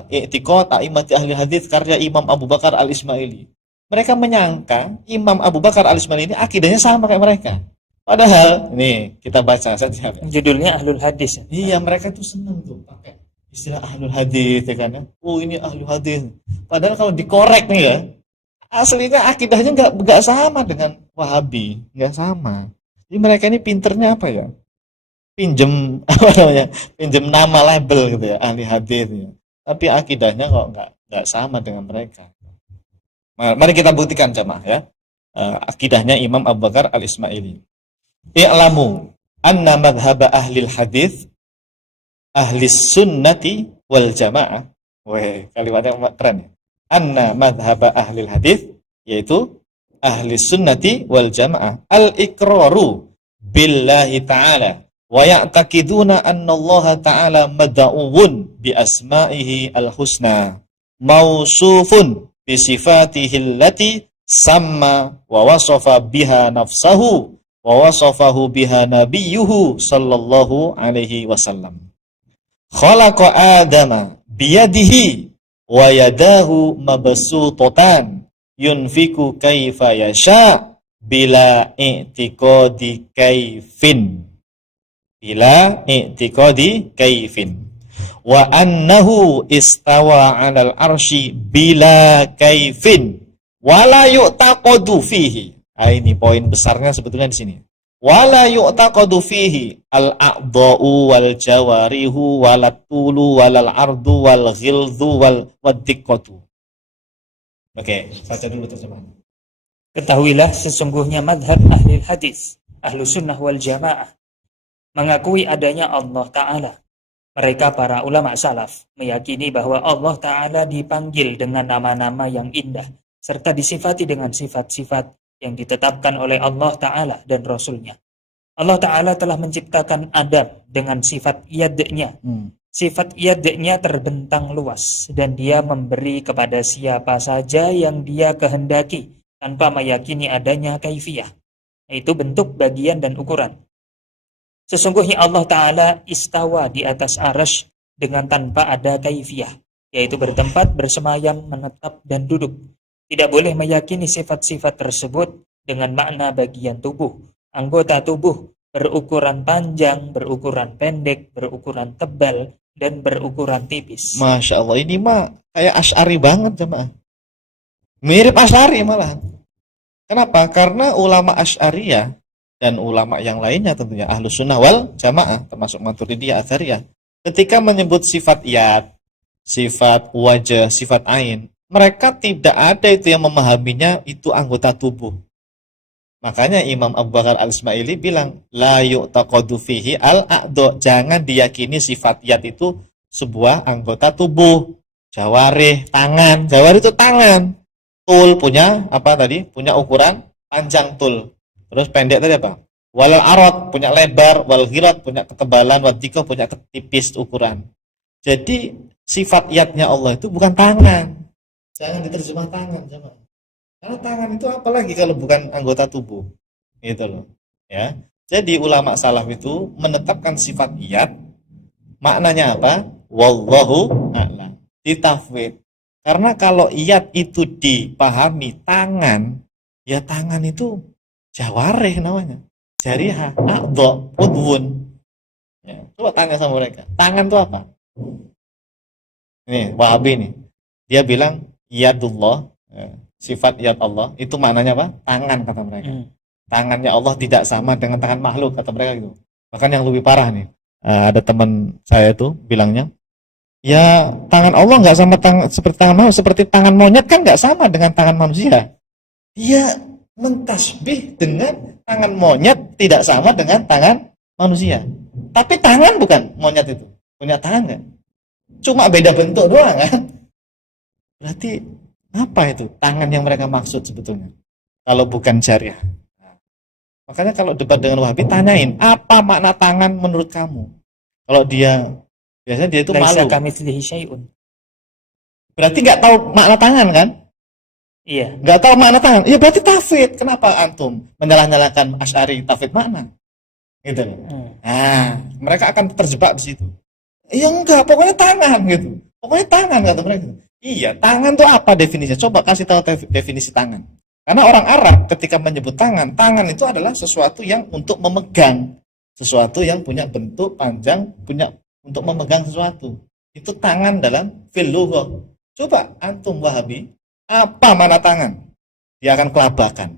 I'tiqad A'immati Ahli Hadis karya Imam Abu Bakar Al-Ismaili. Mereka menyangka Imam Abu Bakar Al-Ismaili ini akidahnya sama kayak mereka. Padahal ini kita baca saja. Judulnya Ahlul Hadis. Iya, mereka tuh senang tuh pakai istilah Ahlul Hadis ya kan. Oh, ini Ahlul Hadis. Padahal kalau dikorek nih ya, aslinya akidahnya nggak sama dengan Wahabi, nggak sama. Jadi mereka ini pinternya apa ya? Pinjem pinjem nama label gitu ya, ahli hadis ya. Tapi akidahnya kok nggak sama dengan mereka. Mari kita buktikan jamaah ya. Akidahnya Imam Abu Bakar Al-Ismaili. I'lamu anna madhhab ahli hadis ahli sunnati wal jamaah. Weh, kalimatnya keren ya. Anna madhhab ahli hadis, yaitu ahli sunnati wal jamaah, al-iqraru billahi ta'ala wa ya'taqiduna anna Allah ta'ala mad'uun bi asma'ihi al-husna mausufun bi sifatihi allati samma wa wasafa biha nafsahu wa wasafahu biha nabiyyuhu sallallahu alaihi wasallam. Khalaqa adama biyadihi wa yadahu mabsutatan yunfiku kaifa yasha bila i'tiqadi kaifin, wa annahu istawa 'alal arsy bila kaifin wala yu'taqadu fihi. Ini poin besarnya sebetulnya di sini. Wala yu'taqadu fihi al-a'dha'u wal jawarihu wal tulu wal ardu wal ghilzu wal diqqatu. Oke, baca dulu terjemahan. Ketahuilah sesungguhnya madhab ahli hadis, ahlu sunnah wal jamaah, mengakui adanya Allah Ta'ala, Mereka para ulama salaf meyakini bahwa Allah Ta'ala dipanggil dengan nama-nama yang indah, serta disifati dengan sifat-sifat yang ditetapkan oleh Allah Ta'ala dan Rasulnya. Allah Ta'ala telah menciptakan Adam dengan sifat yad-nya. Sifat yad-nya terbentang luas, dan dia memberi kepada siapa saja yang dia kehendaki, tanpa meyakini adanya kaifiyah, yaitu bentuk, bagian, dan ukuran. Sesungguhnya Allah Ta'ala istawa di atas arasy dengan tanpa ada kaifiyah, yaitu bertempat, bersemayam, menetap, dan duduk. Tidak boleh meyakini sifat-sifat tersebut dengan makna bagian tubuh, anggota tubuh, berukuran panjang, berukuran pendek, berukuran tebal, dan berukuran tipis. Masya Allah, ini mah kayak Asy'ari banget jemaah. Mirip Asy'ari malah. Kenapa? Karena ulama Asy'ariyah dan ulama yang lainnya tentunya Ahlus Sunnah wal Jamaah, termasuk Maturidiyah, Athariyah, ketika menyebut sifat yad, sifat wajah, sifat ain, mereka tidak ada itu yang memahaminya itu anggota tubuh. Makanya Imam Abu Bakar Al-Ismaili bilang, la yu'taqadu fihi al-a'do, jangan diyakini sifat yad itu sebuah anggota tubuh. Jawarih, tangan, jawarih itu tangan. Tul punya apa tadi? Punya ukuran panjang tul. Terus pendek tadi apa? Wal arad punya lebar, wal ghirat punya ketebalan, wal dikoh punya tipis ukuran. Jadi sifat yadnya Allah itu bukan tangan. Jangan diterjemah tangan, jemaah. Karena tangan itu apalagi kalau bukan anggota tubuh, gitu loh. Ya, jadi ulama salaf itu menetapkan sifat yad, maknanya apa? Wallahu a'lam. Ditafwid. Karena kalau yad itu dipahami tangan, ya tangan itu jawarih namanya, jarihah, a'dha, udwun. Ya, coba tanya sama mereka, tangan itu apa? Nih, Wahabi nih, dia bilang yadullah. Ya. Sifat yad Allah itu maknanya apa? Tangan, kata mereka. Tangannya Allah tidak sama dengan tangan makhluk, kata mereka gitu. Bahkan yang lebih parah nih, ada teman saya itu bilangnya, ya tangan Allah nggak sama seperti tangan manusia, seperti tangan monyet kan nggak sama dengan tangan manusia. Dia mentasbih dengan tangan monyet tidak sama dengan tangan manusia. Tapi tangan bukan monyet itu, punya tangan nggak? Cuma beda bentuk doang kan? Berarti apa itu tangan yang mereka maksud sebetulnya? Kalau bukan jariah. Nah, makanya kalau debat dengan Wahabi, tanyain apa makna tangan menurut kamu. Kalau dia biasanya dia itu malu. Berarti nggak tahu makna tangan kan? Iya. Nggak tahu makna tangan. Ya berarti tafwid. Kenapa antum menyalah-nyalahkan Asy'ari tafwid makna? Gitu. Nah, mereka akan terjebak di situ. Ya enggak, pokoknya tangan gitu. Pokoknya tangan kata mereka. Iya, tangan itu apa definisinya? Coba kasih tahu definisi tangan. Karena orang Arab ketika menyebut tangan, tangan itu adalah sesuatu yang untuk memegang, sesuatu yang punya bentuk panjang, punya untuk memegang sesuatu. Itu tangan dalam fil lughah. Coba antum Wahabi, apa mana tangan? Dia akan kelabakan.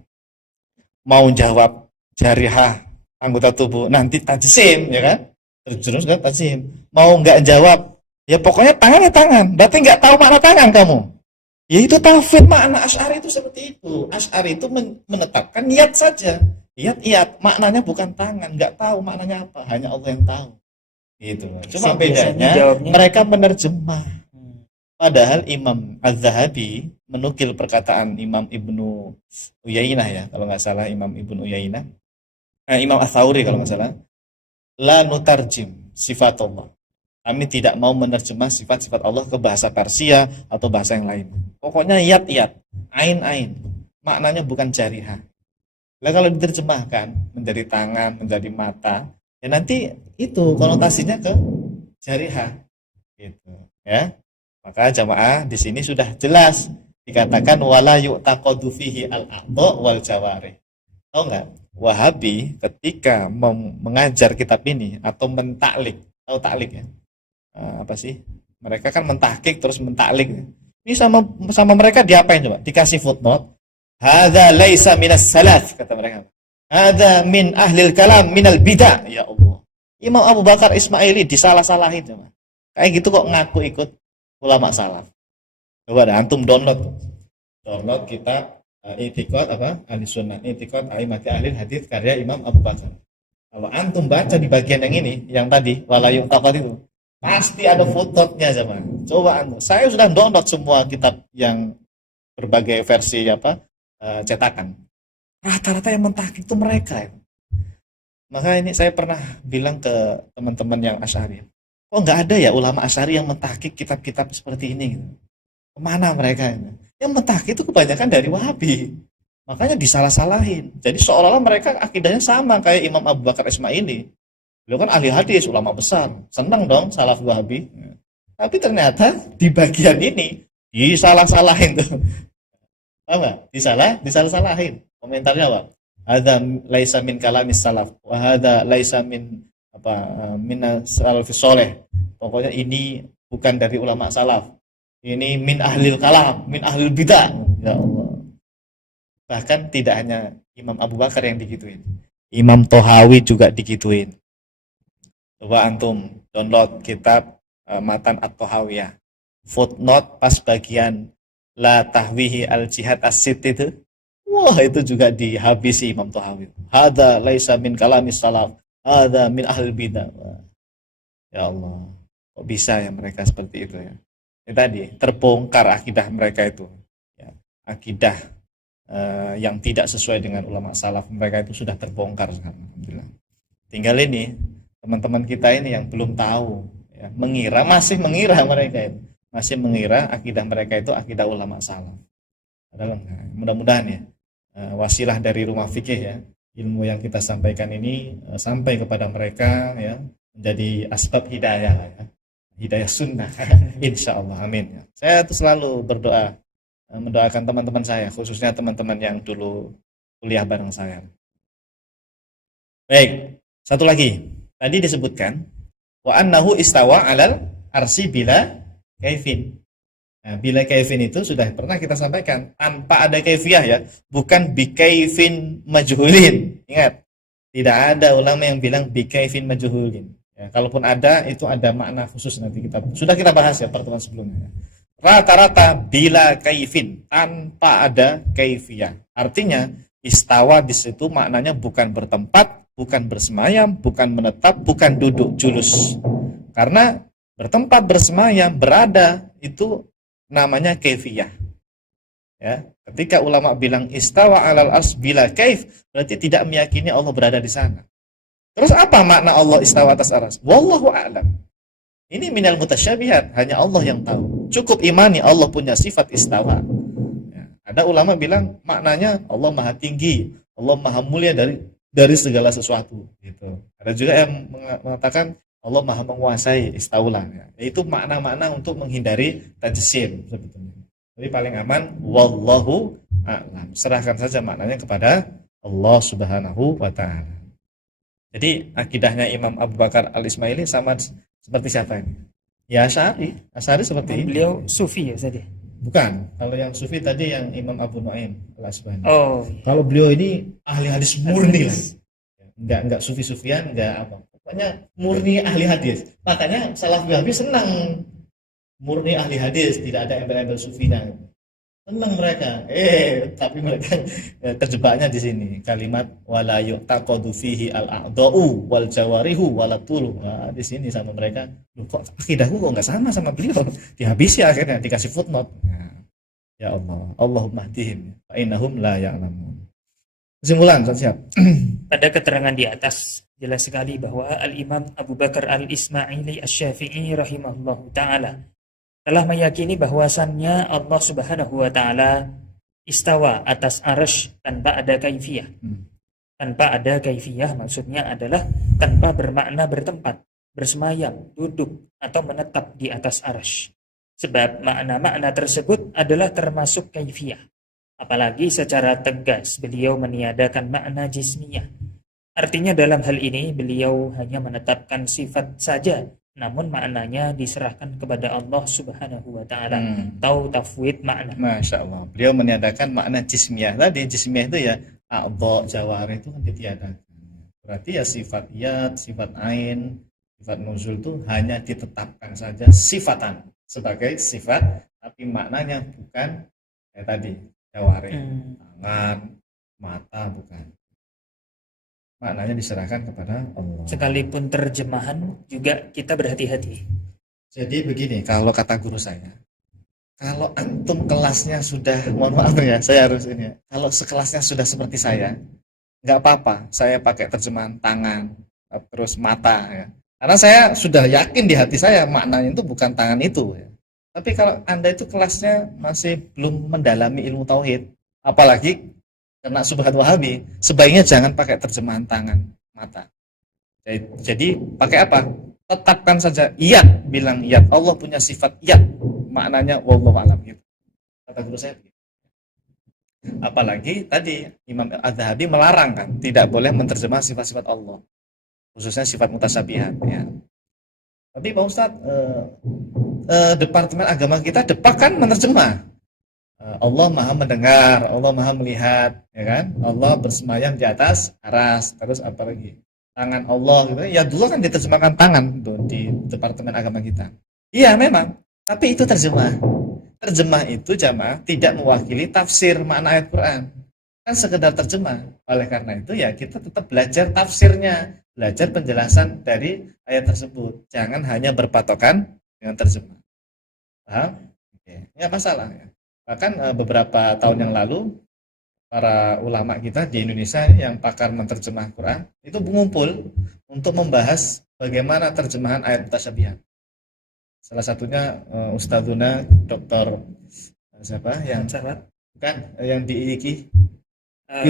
Mau jawab jarihah, anggota tubuh, nanti tajsim, ya kan? Terjerumus kan tajsim. Mau enggak jawab, ya pokoknya tangan ya tangan. Berarti nggak tahu makna tangan kamu. Ya itu tafwid, makna Asy'ari itu seperti itu. Asy'ari itu menetapkan niat saja. Niat, maknanya bukan tangan. Nggak tahu maknanya apa. Hanya Allah yang tahu. Gitu. Cuma bedanya mereka menerjemah. Padahal Imam Az-Zahabi menukil perkataan Imam Ibnu Uyainah ya. Kalau nggak salah Imam Ibnu Uyainah. Imam Ats-Tsauri kalau nggak salah. La nutarjim sifat Allah. Kami tidak mau menerjemah sifat-sifat Allah ke bahasa Persia atau bahasa yang lain. Pokoknya yat-yat, ain-ain. Maknanya bukan jarihah. Nah kalau diterjemahkan menjadi tangan, menjadi mata, ya nanti itu konotasinya ke jarihah. Gitu, ya. Maka jamaah di sini sudah jelas dikatakan wala yu'taqadu fihi al-a'dha wal jawarih. Tahu enggak? Wahabi ketika mengajar kitab ini atau mentaklik, tahu taklik ya? Apa sih? Mereka kan mentahkik terus mentaklik. Ini sama mereka diapain coba? Dikasih footnote. Hadza laisa minas salaf, kata mereka. Hadza min ahlil kalam minal bidah. Ya Allah. Imam Abu Bakar Ismaili disalah-salahin coba. Kayak gitu kok ngaku ikut ulama salaf. Coba ada antum download kitab I'tiqad apa? Ahlussunnah, I'tiqad A'immati Ahlil Hadits karya Imam Abu Bakar. Kalau antum baca di bagian yang ini, yang tadi wala yu'taqad itu, Pasti ada footnote-nya zaman. Coba saya sudah download semua kitab yang berbagai versi cetakan. Rata-rata yang mentahkik itu mereka. Ya. Maka ini saya pernah bilang ke teman-teman yang Asy'ari. Kok nggak ada ya ulama Asy'ari yang mentahkik kitab-kitab seperti ini? Gitu. Kemana mereka? Yang mentahkik itu kebanyakan dari Wahabi. Makanya disalah-salahin. Jadi seolah-olah mereka akidahnya sama kayak Imam Abu Bakar Ismaili. Beliau kan ahli hadis, ulama besar. Senang dong salaf Wahabi. Tapi ternyata di bagian ini disalah-salahin tuh. Apa nggak? Disalah-salahin. Komentarnya apa? Hadza laisa min kalamis salaf wa hadza laisa min min salafis soleh. Pokoknya ini bukan dari ulama salaf. Ini min ahlil kalam, min ahlil bidah. Ya Allah. Bahkan tidak hanya Imam Abu Bakar yang digituin. Imam Tohawi juga digituin. Coba antum download kitab Matan At-Tohawiyah. Footnote pas bagian la tahwihi al-jihad as-sitt itu. Wah, itu juga dihabisi Imam Tohawi. Hadza laisa min kalamis salaf, hadza min ahlil bidah. Ya Allah, kok bisa ya mereka seperti itu ya. Ini tadi terbongkar akidah mereka itu. Ya, akidah yang tidak sesuai dengan ulama salaf mereka itu sudah terbongkar sekarang. Alhamdulillah. Tinggal ini teman-teman kita ini yang belum tahu, ya, masih mengira mereka itu, masih mengira akidah mereka itu akidah ulama salaf. Padahal mudah-mudahan ya wasilah dari rumah fikih ya, ilmu yang kita sampaikan ini sampai kepada mereka ya, menjadi asbab hidayah ya. Hidayah sunnah insya Allah, amin ya. Saya tuh selalu berdoa mendoakan teman-teman saya, khususnya teman-teman yang dulu kuliah bareng saya. Baik, satu lagi tadi disebutkan wa annahu istawa alal arsy bila kaifin. Nah, bila kaifin itu sudah pernah kita sampaikan tanpa ada kaifiyah ya, bukan bikaifin majhulin. Ingat, tidak ada ulama yang bilang bikaifin majhulin. Ya, kalaupun ada itu ada makna khusus, nanti kita bahas ya pertemuan sebelumnya. Rata-rata bila kaifin, tanpa ada kaifiyah. Artinya istawa di situ maknanya bukan bertempat, bukan bersemayam, bukan menetap, bukan duduk julus. Karena bertempat, bersemayam, berada itu namanya kaifiyah. Ya, ketika ulama bilang istawa alal ars bila kaif, berarti tidak meyakini Allah berada di sana. Terus apa makna Allah istawa atas aras? Wallahu a'lam. Ini minal mutasyabihat, hanya Allah yang tahu. Cukup imani Allah punya sifat istawa. Ya, ada ulama bilang maknanya Allah maha tinggi, Allah maha mulia dari segala sesuatu. Gitu. Ada juga yang mengatakan Allah maha menguasai istaulah. Ya. Itu makna-makna untuk menghindari tajsim sebetulnya. Jadi paling aman wallahu a'lam. Serahkan saja maknanya kepada Allah Subhanahu wa taala. Jadi akidahnya Imam Abu Bakar Al-Ismaili sama seperti siapa ini? Ya Asy'ari seperti ini. Beliau sufi ya tadi. Bukan. Kalau yang sufi tadi yang Imam Abu Nu'aim Al-Asbahani. Oh. Kalau beliau ini ahli hadis murni lah. Enggak sufi-sufian, enggak apa. Pokoknya murni ahli hadis. Makanya salaf Wahabi senang murni ahli hadis, tidak ada embel-embel sufinya. Senang mereka. Tapi mereka terjebaknya di sini. Kalimat wala yu'taqadu fihi al-a'dha'u wal jawarihu walatul. Nah, di sini sama mereka, kok akidahku kok enggak sama beliau. Dihabisi akhirnya, dikasih footnote. Nah, ya Allah, Allahumma hdihim fa innahum la ya'lamun. Kesimpulan, siap. Pada keterangan di atas jelas sekali bahwa Al-Imam Abu Bakar Al-Ismaili Asy-Syafi'i rahimahullahu ta'ala telah meyakini bahwasannya Allah Subhanahu wa ta'ala istawa atas arsy tanpa ada kaifiyah. Tanpa ada kaifiyah maksudnya adalah tanpa bermakna bertempat, bersemayam, duduk, atau menetap di atas arsy. Sebab makna-makna tersebut adalah termasuk kaifiyah. Apalagi secara tegas beliau meniadakan makna jismiyah. Artinya dalam hal ini beliau hanya menetapkan sifat saja, namun maknanya diserahkan kepada Allah Subhanahu wa ta'ala. Tahu tafwid makna. Masya Allah. Beliau meniadakan makna jismiyah. Tadi jismiyah itu ya a'dha' jawari itu kan ditiadakan. Berarti ya sifat yad, sifat ain, sifat nuzul itu hanya ditetapkan saja sifatan sebagai sifat, tapi maknanya bukan kayak tadi jawari, tangan, mata, bukan. Maknanya diserahkan kepada Allah. Sekalipun terjemahan juga kita berhati-hati. Jadi begini, kalau kata guru saya, kalau antum kelasnya sudah, mohon maaf ya, saya harus ini ya. Kalau sekelasnya sudah seperti saya, nggak apa-apa. Saya pakai terjemahan tangan, terus mata ya. Karena saya sudah yakin di hati saya maknanya itu bukan tangan itu ya. Tapi kalau Anda itu kelasnya masih belum mendalami ilmu tauhid, apalagi kena subhat Wahabi, sebaiknya jangan pakai terjemahan tangan, mata. Jadi pakai apa? Tetapkan saja iyat, bilang iyat. Allah punya sifat iyat. Maknanya wallahu alam gitu. Kata guru saya begitu. Apalagi tadi Imam Az-Zahabi melarang kan, tidak boleh menerjemah sifat-sifat Allah, khususnya sifat mutasyabihat ya. Tapi Pak Ustadz, Departemen Agama kita Depak kan menerjemah. Allah Maha mendengar, Allah Maha melihat, ya kan? Allah bersemayam di atas aras, terus apa lagi? Tangan Allah gitu. Ya dulu kan diterjemahkan tangan tuh di Departemen Agama kita. Iya memang, tapi itu terjemah. Terjemah itu jamaah tidak mewakili tafsir makna ayat Quran. Kan sekedar terjemah. Oleh karena itu ya kita tetap belajar tafsirnya, belajar penjelasan dari ayat tersebut. Jangan hanya berpatokan dengan terjemah. Paham? Oke. Ya masalah ya. Bahkan beberapa tahun yang lalu para ulama kita di Indonesia yang pakar menerjemah Quran itu mengumpul untuk membahas bagaimana terjemahan ayat mutasyabihat. Salah satunya Ustadzuna Dr. Siapa yang Sarwat. Bukan yang di IIKI.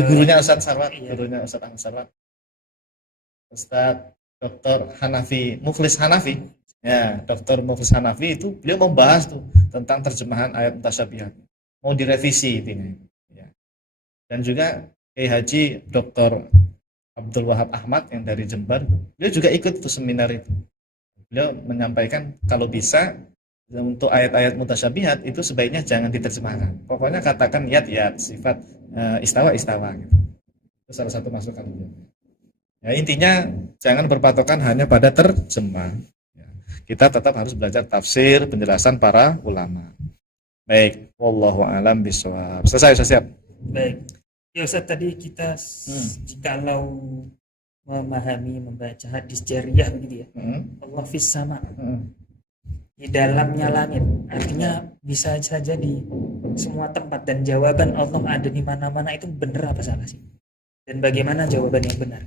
Gurunya Ustadz Sarwat, Iya. gurunya Ustadz Ahmad Sarwat. Ustadz Dr. Hanafi, Mukhlis Hanafi. Ya, Dr. Mukhlis Hanafi itu beliau membahas tuh tentang terjemahan ayat mutasyabihat. Mau direvisi intinya. Ya. Dan juga Kiai Haji Dr. Abdul Wahab Ahmad yang dari Jember, beliau juga ikut tuh seminar itu. Beliau menyampaikan kalau bisa untuk ayat-ayat mutasyabihat itu sebaiknya jangan diterjemahkan. Pokoknya katakan yat sifat istawa gitu. Itu salah satu masukan beliau. Ya, intinya jangan berpatokan hanya pada terjemah. Ya, kita tetap harus belajar tafsir, penjelasan para ulama. Baik, wallahu alam bishawab. Selesai, Ustaz, siap. Baik. Ya Ustaz, tadi kita jikalau memahami, membaca hadis jariyah begitu ya. Allah fis sama. Di dalamnya langit. Artinya bisa saja di semua tempat, dan jawaban Allah ada di mana-mana itu benar apa salah sih? Dan bagaimana jawaban yang benar?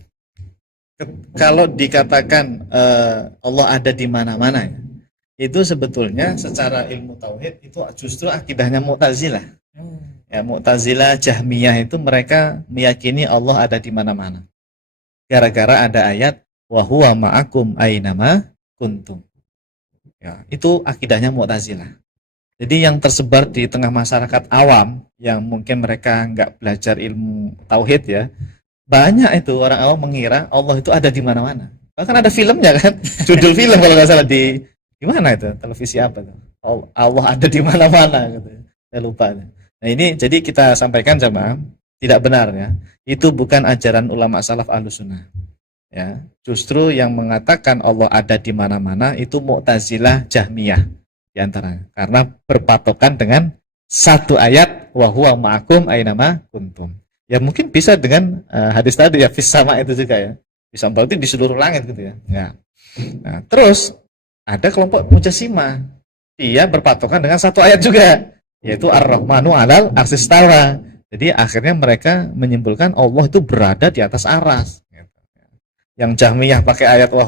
Kalau dikatakan Allah ada di mana-mana ya, itu sebetulnya secara ilmu tauhid itu justru akidahnya Mu'tazilah. Ya, Mu'tazilah, Jahmiyah itu mereka meyakini Allah ada di mana-mana. Gara-gara ada ayat wa huwa ma'akum ainama kuntum. Ya, itu akidahnya Mu'tazilah. Jadi yang tersebar di tengah masyarakat awam yang mungkin mereka nggak belajar ilmu tauhid ya, banyak itu orang awam mengira Allah itu ada di mana-mana. Bahkan ada filmnya kan, judul film kalau nggak salah di mana itu, televisi apa tuh? Allah ada di mana-mana gitu. Saya lupa. Nah ini jadi kita sampaikan jamaah, tidak benar ya. Itu bukan ajaran ulama salaf Ahlussunnah. Ya, justru yang mengatakan Allah ada di mana-mana itu Mu'tazilah, Jahmiyah di antaranya. Karena berpatokan dengan satu ayat wa huwa ma'akum ainama kuntum. Ya mungkin bisa dengan hadis tadi ya fis sama itu juga ya. Bisa berarti di seluruh langit gitu ya. Ya. Nah, terus ada kelompok Mujassimah. Dia berpatokan dengan satu ayat juga, yaitu Ar-Rahmanu 'alal arsy istawa. Jadi akhirnya mereka menyimpulkan Allah itu berada di atas aras. Yang Jahmiyah pakai ayat wa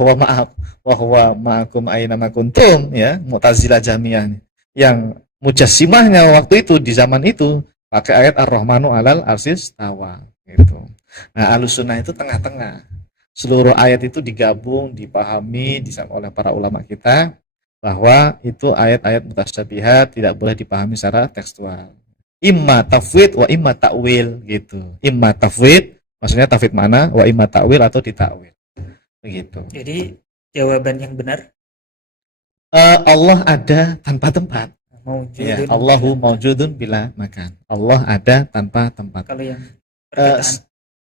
huwa ma'akum ainama kuntum ya, Mu'tazilah Jahmiyah. Yang Mujassimahnya waktu itu di zaman itu pakai ayat Ar-Rahmanu 'alal arsy istawa gitu. Nah, Ahlussunnah itu tengah-tengah. Seluruh ayat itu digabung, dipahami oleh para ulama kita bahwa itu ayat-ayat mutasyabihat tidak boleh dipahami secara tekstual. Imma tafwid wa imma ta'wil gitu. Imma tafwid maksudnya tafwid mana, wa imma ta'wil atau ditakwil. Begitu. Jadi jawaban yang benar Allah ada tanpa tempat. Ya, Maujudun Allahu bila- maujudun bila makan. Allah ada tanpa tempat. Kalau yang perkataan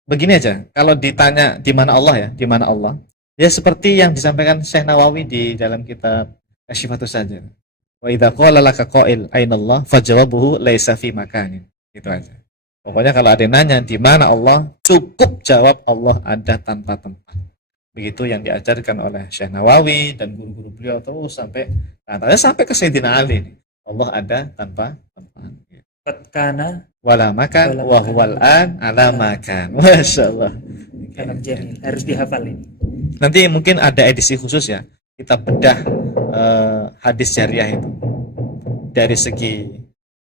Begini aja, kalau ditanya di mana Allah ya, di mana Allah? Ya seperti yang disampaikan Syekh Nawawi di dalam kitab Kasyifatus Saja. Wa idza qala laka qail ainallah fajawabuhu laisa fi makanin. Gitu aja. Pokoknya kalau ada yang nanya di mana Allah, cukup jawab Allah ada tanpa tempat. Begitu yang diajarkan oleh Syekh Nawawi dan guru-guru beliau terus sampai Nah, sampai ke Sayyidina Ali nih. Allah ada tanpa tempat. Qad kana Wala makan wala wa makan huwal an ala makan. Masya Allah. kalam jamil. Harus dihafal ini. Nanti mungkin ada edisi khusus ya. Kita bedah hadis jariah itu. Dari segi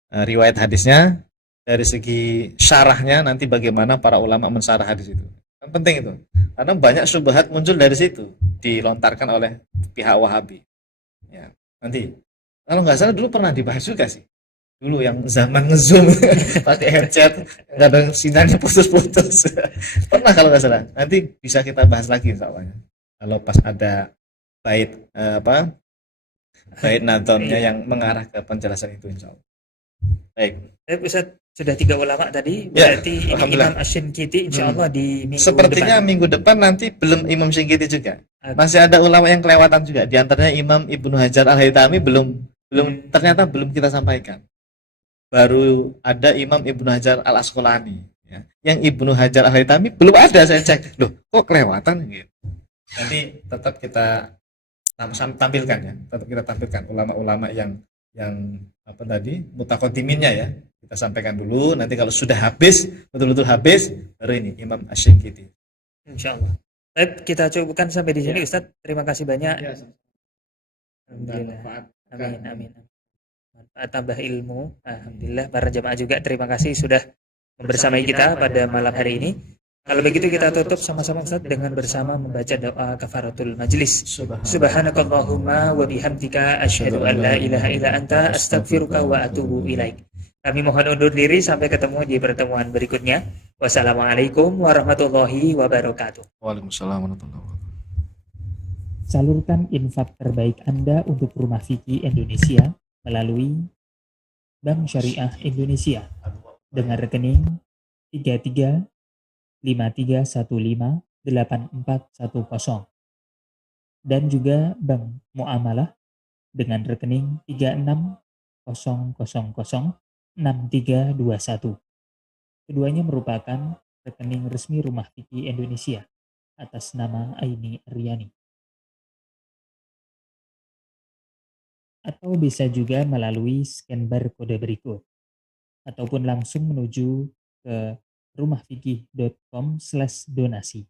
riwayat hadisnya, dari segi syarahnya, nanti bagaimana para ulama mensyarah hadis itu. Kan penting itu. Karena banyak syubhat muncul dari situ. Dilontarkan oleh pihak Wahabi. Ya, nanti. Kalau nggak salah dulu pernah dibahas juga sih. Dulu yang zaman ngezoom pakai headset, kadang sinyalnya putus-putus. Pernah kalau nggak salah. Nanti bisa kita bahas lagi insya Allah. Kalau pas ada bait bait nadamnya yang mengarah ke penjelasan itu insya Allah. Baik. Ustaz, sudah 3 ulama tadi, Ya, berarti ini alhamdulillah. Imam Asy-Syinkiti insya Allah di minggu Sepertinya depan. minggu depan nanti belum Imam Syinqiti juga. Oke. Masih ada ulama yang kelewatan juga. Di antaranya Imam Ibnu Hajar Al-Haytami ternyata belum kita sampaikan. Baru ada Imam Ibnu Hajar Al-Asqalani. Ya. Yang Ibnu Hajar Al-Haytami belum ada, saya cek. Loh, kok kelewatan gitu. Nanti tetap kita tampilkan ya. Tetap kita tampilkan ulama-ulama yang apa tadi mutaqaddiminnya ya. Kita sampaikan dulu. Nanti kalau sudah habis, betul-betul habis, baru ini Imam Asy-Syinkiti. Insya Allah. Baik, kita cukupkan sampai di sini, Ustaz. Terima kasih banyak. Ya, Alhamdulillah. Amin, amin. Manfaat tambah ilmu. Alhamdulillah. Para jamaah juga terima kasih sudah membersamai kita pada malam hari ini. Kalau begitu kita tutup sama-sama Ustaz dengan bersama membaca doa kafaratul majlis. Subhanakallahumma wa bihamdika asyhadu an la ilaha illa anta astaghfiruka wa atubu ilaik. Kami mohon undur diri sampai ketemu di pertemuan berikutnya. Wassalamualaikum warahmatullahi wabarakatuh. Waalaikumsalam warahmatullahi wabarakatuh. Salurkan infak terbaik Anda untuk Rumah Fikih Indonesia melalui Bank Syariah Indonesia dengan rekening 3353158410 dan juga Bank Muamalah dengan rekening 36006321. Keduanya merupakan rekening resmi Rumah Fikih Indonesia atas nama Aini Aryani. Atau bisa juga melalui scan barcode berikut ataupun langsung menuju ke rumahfikih.com/donasi.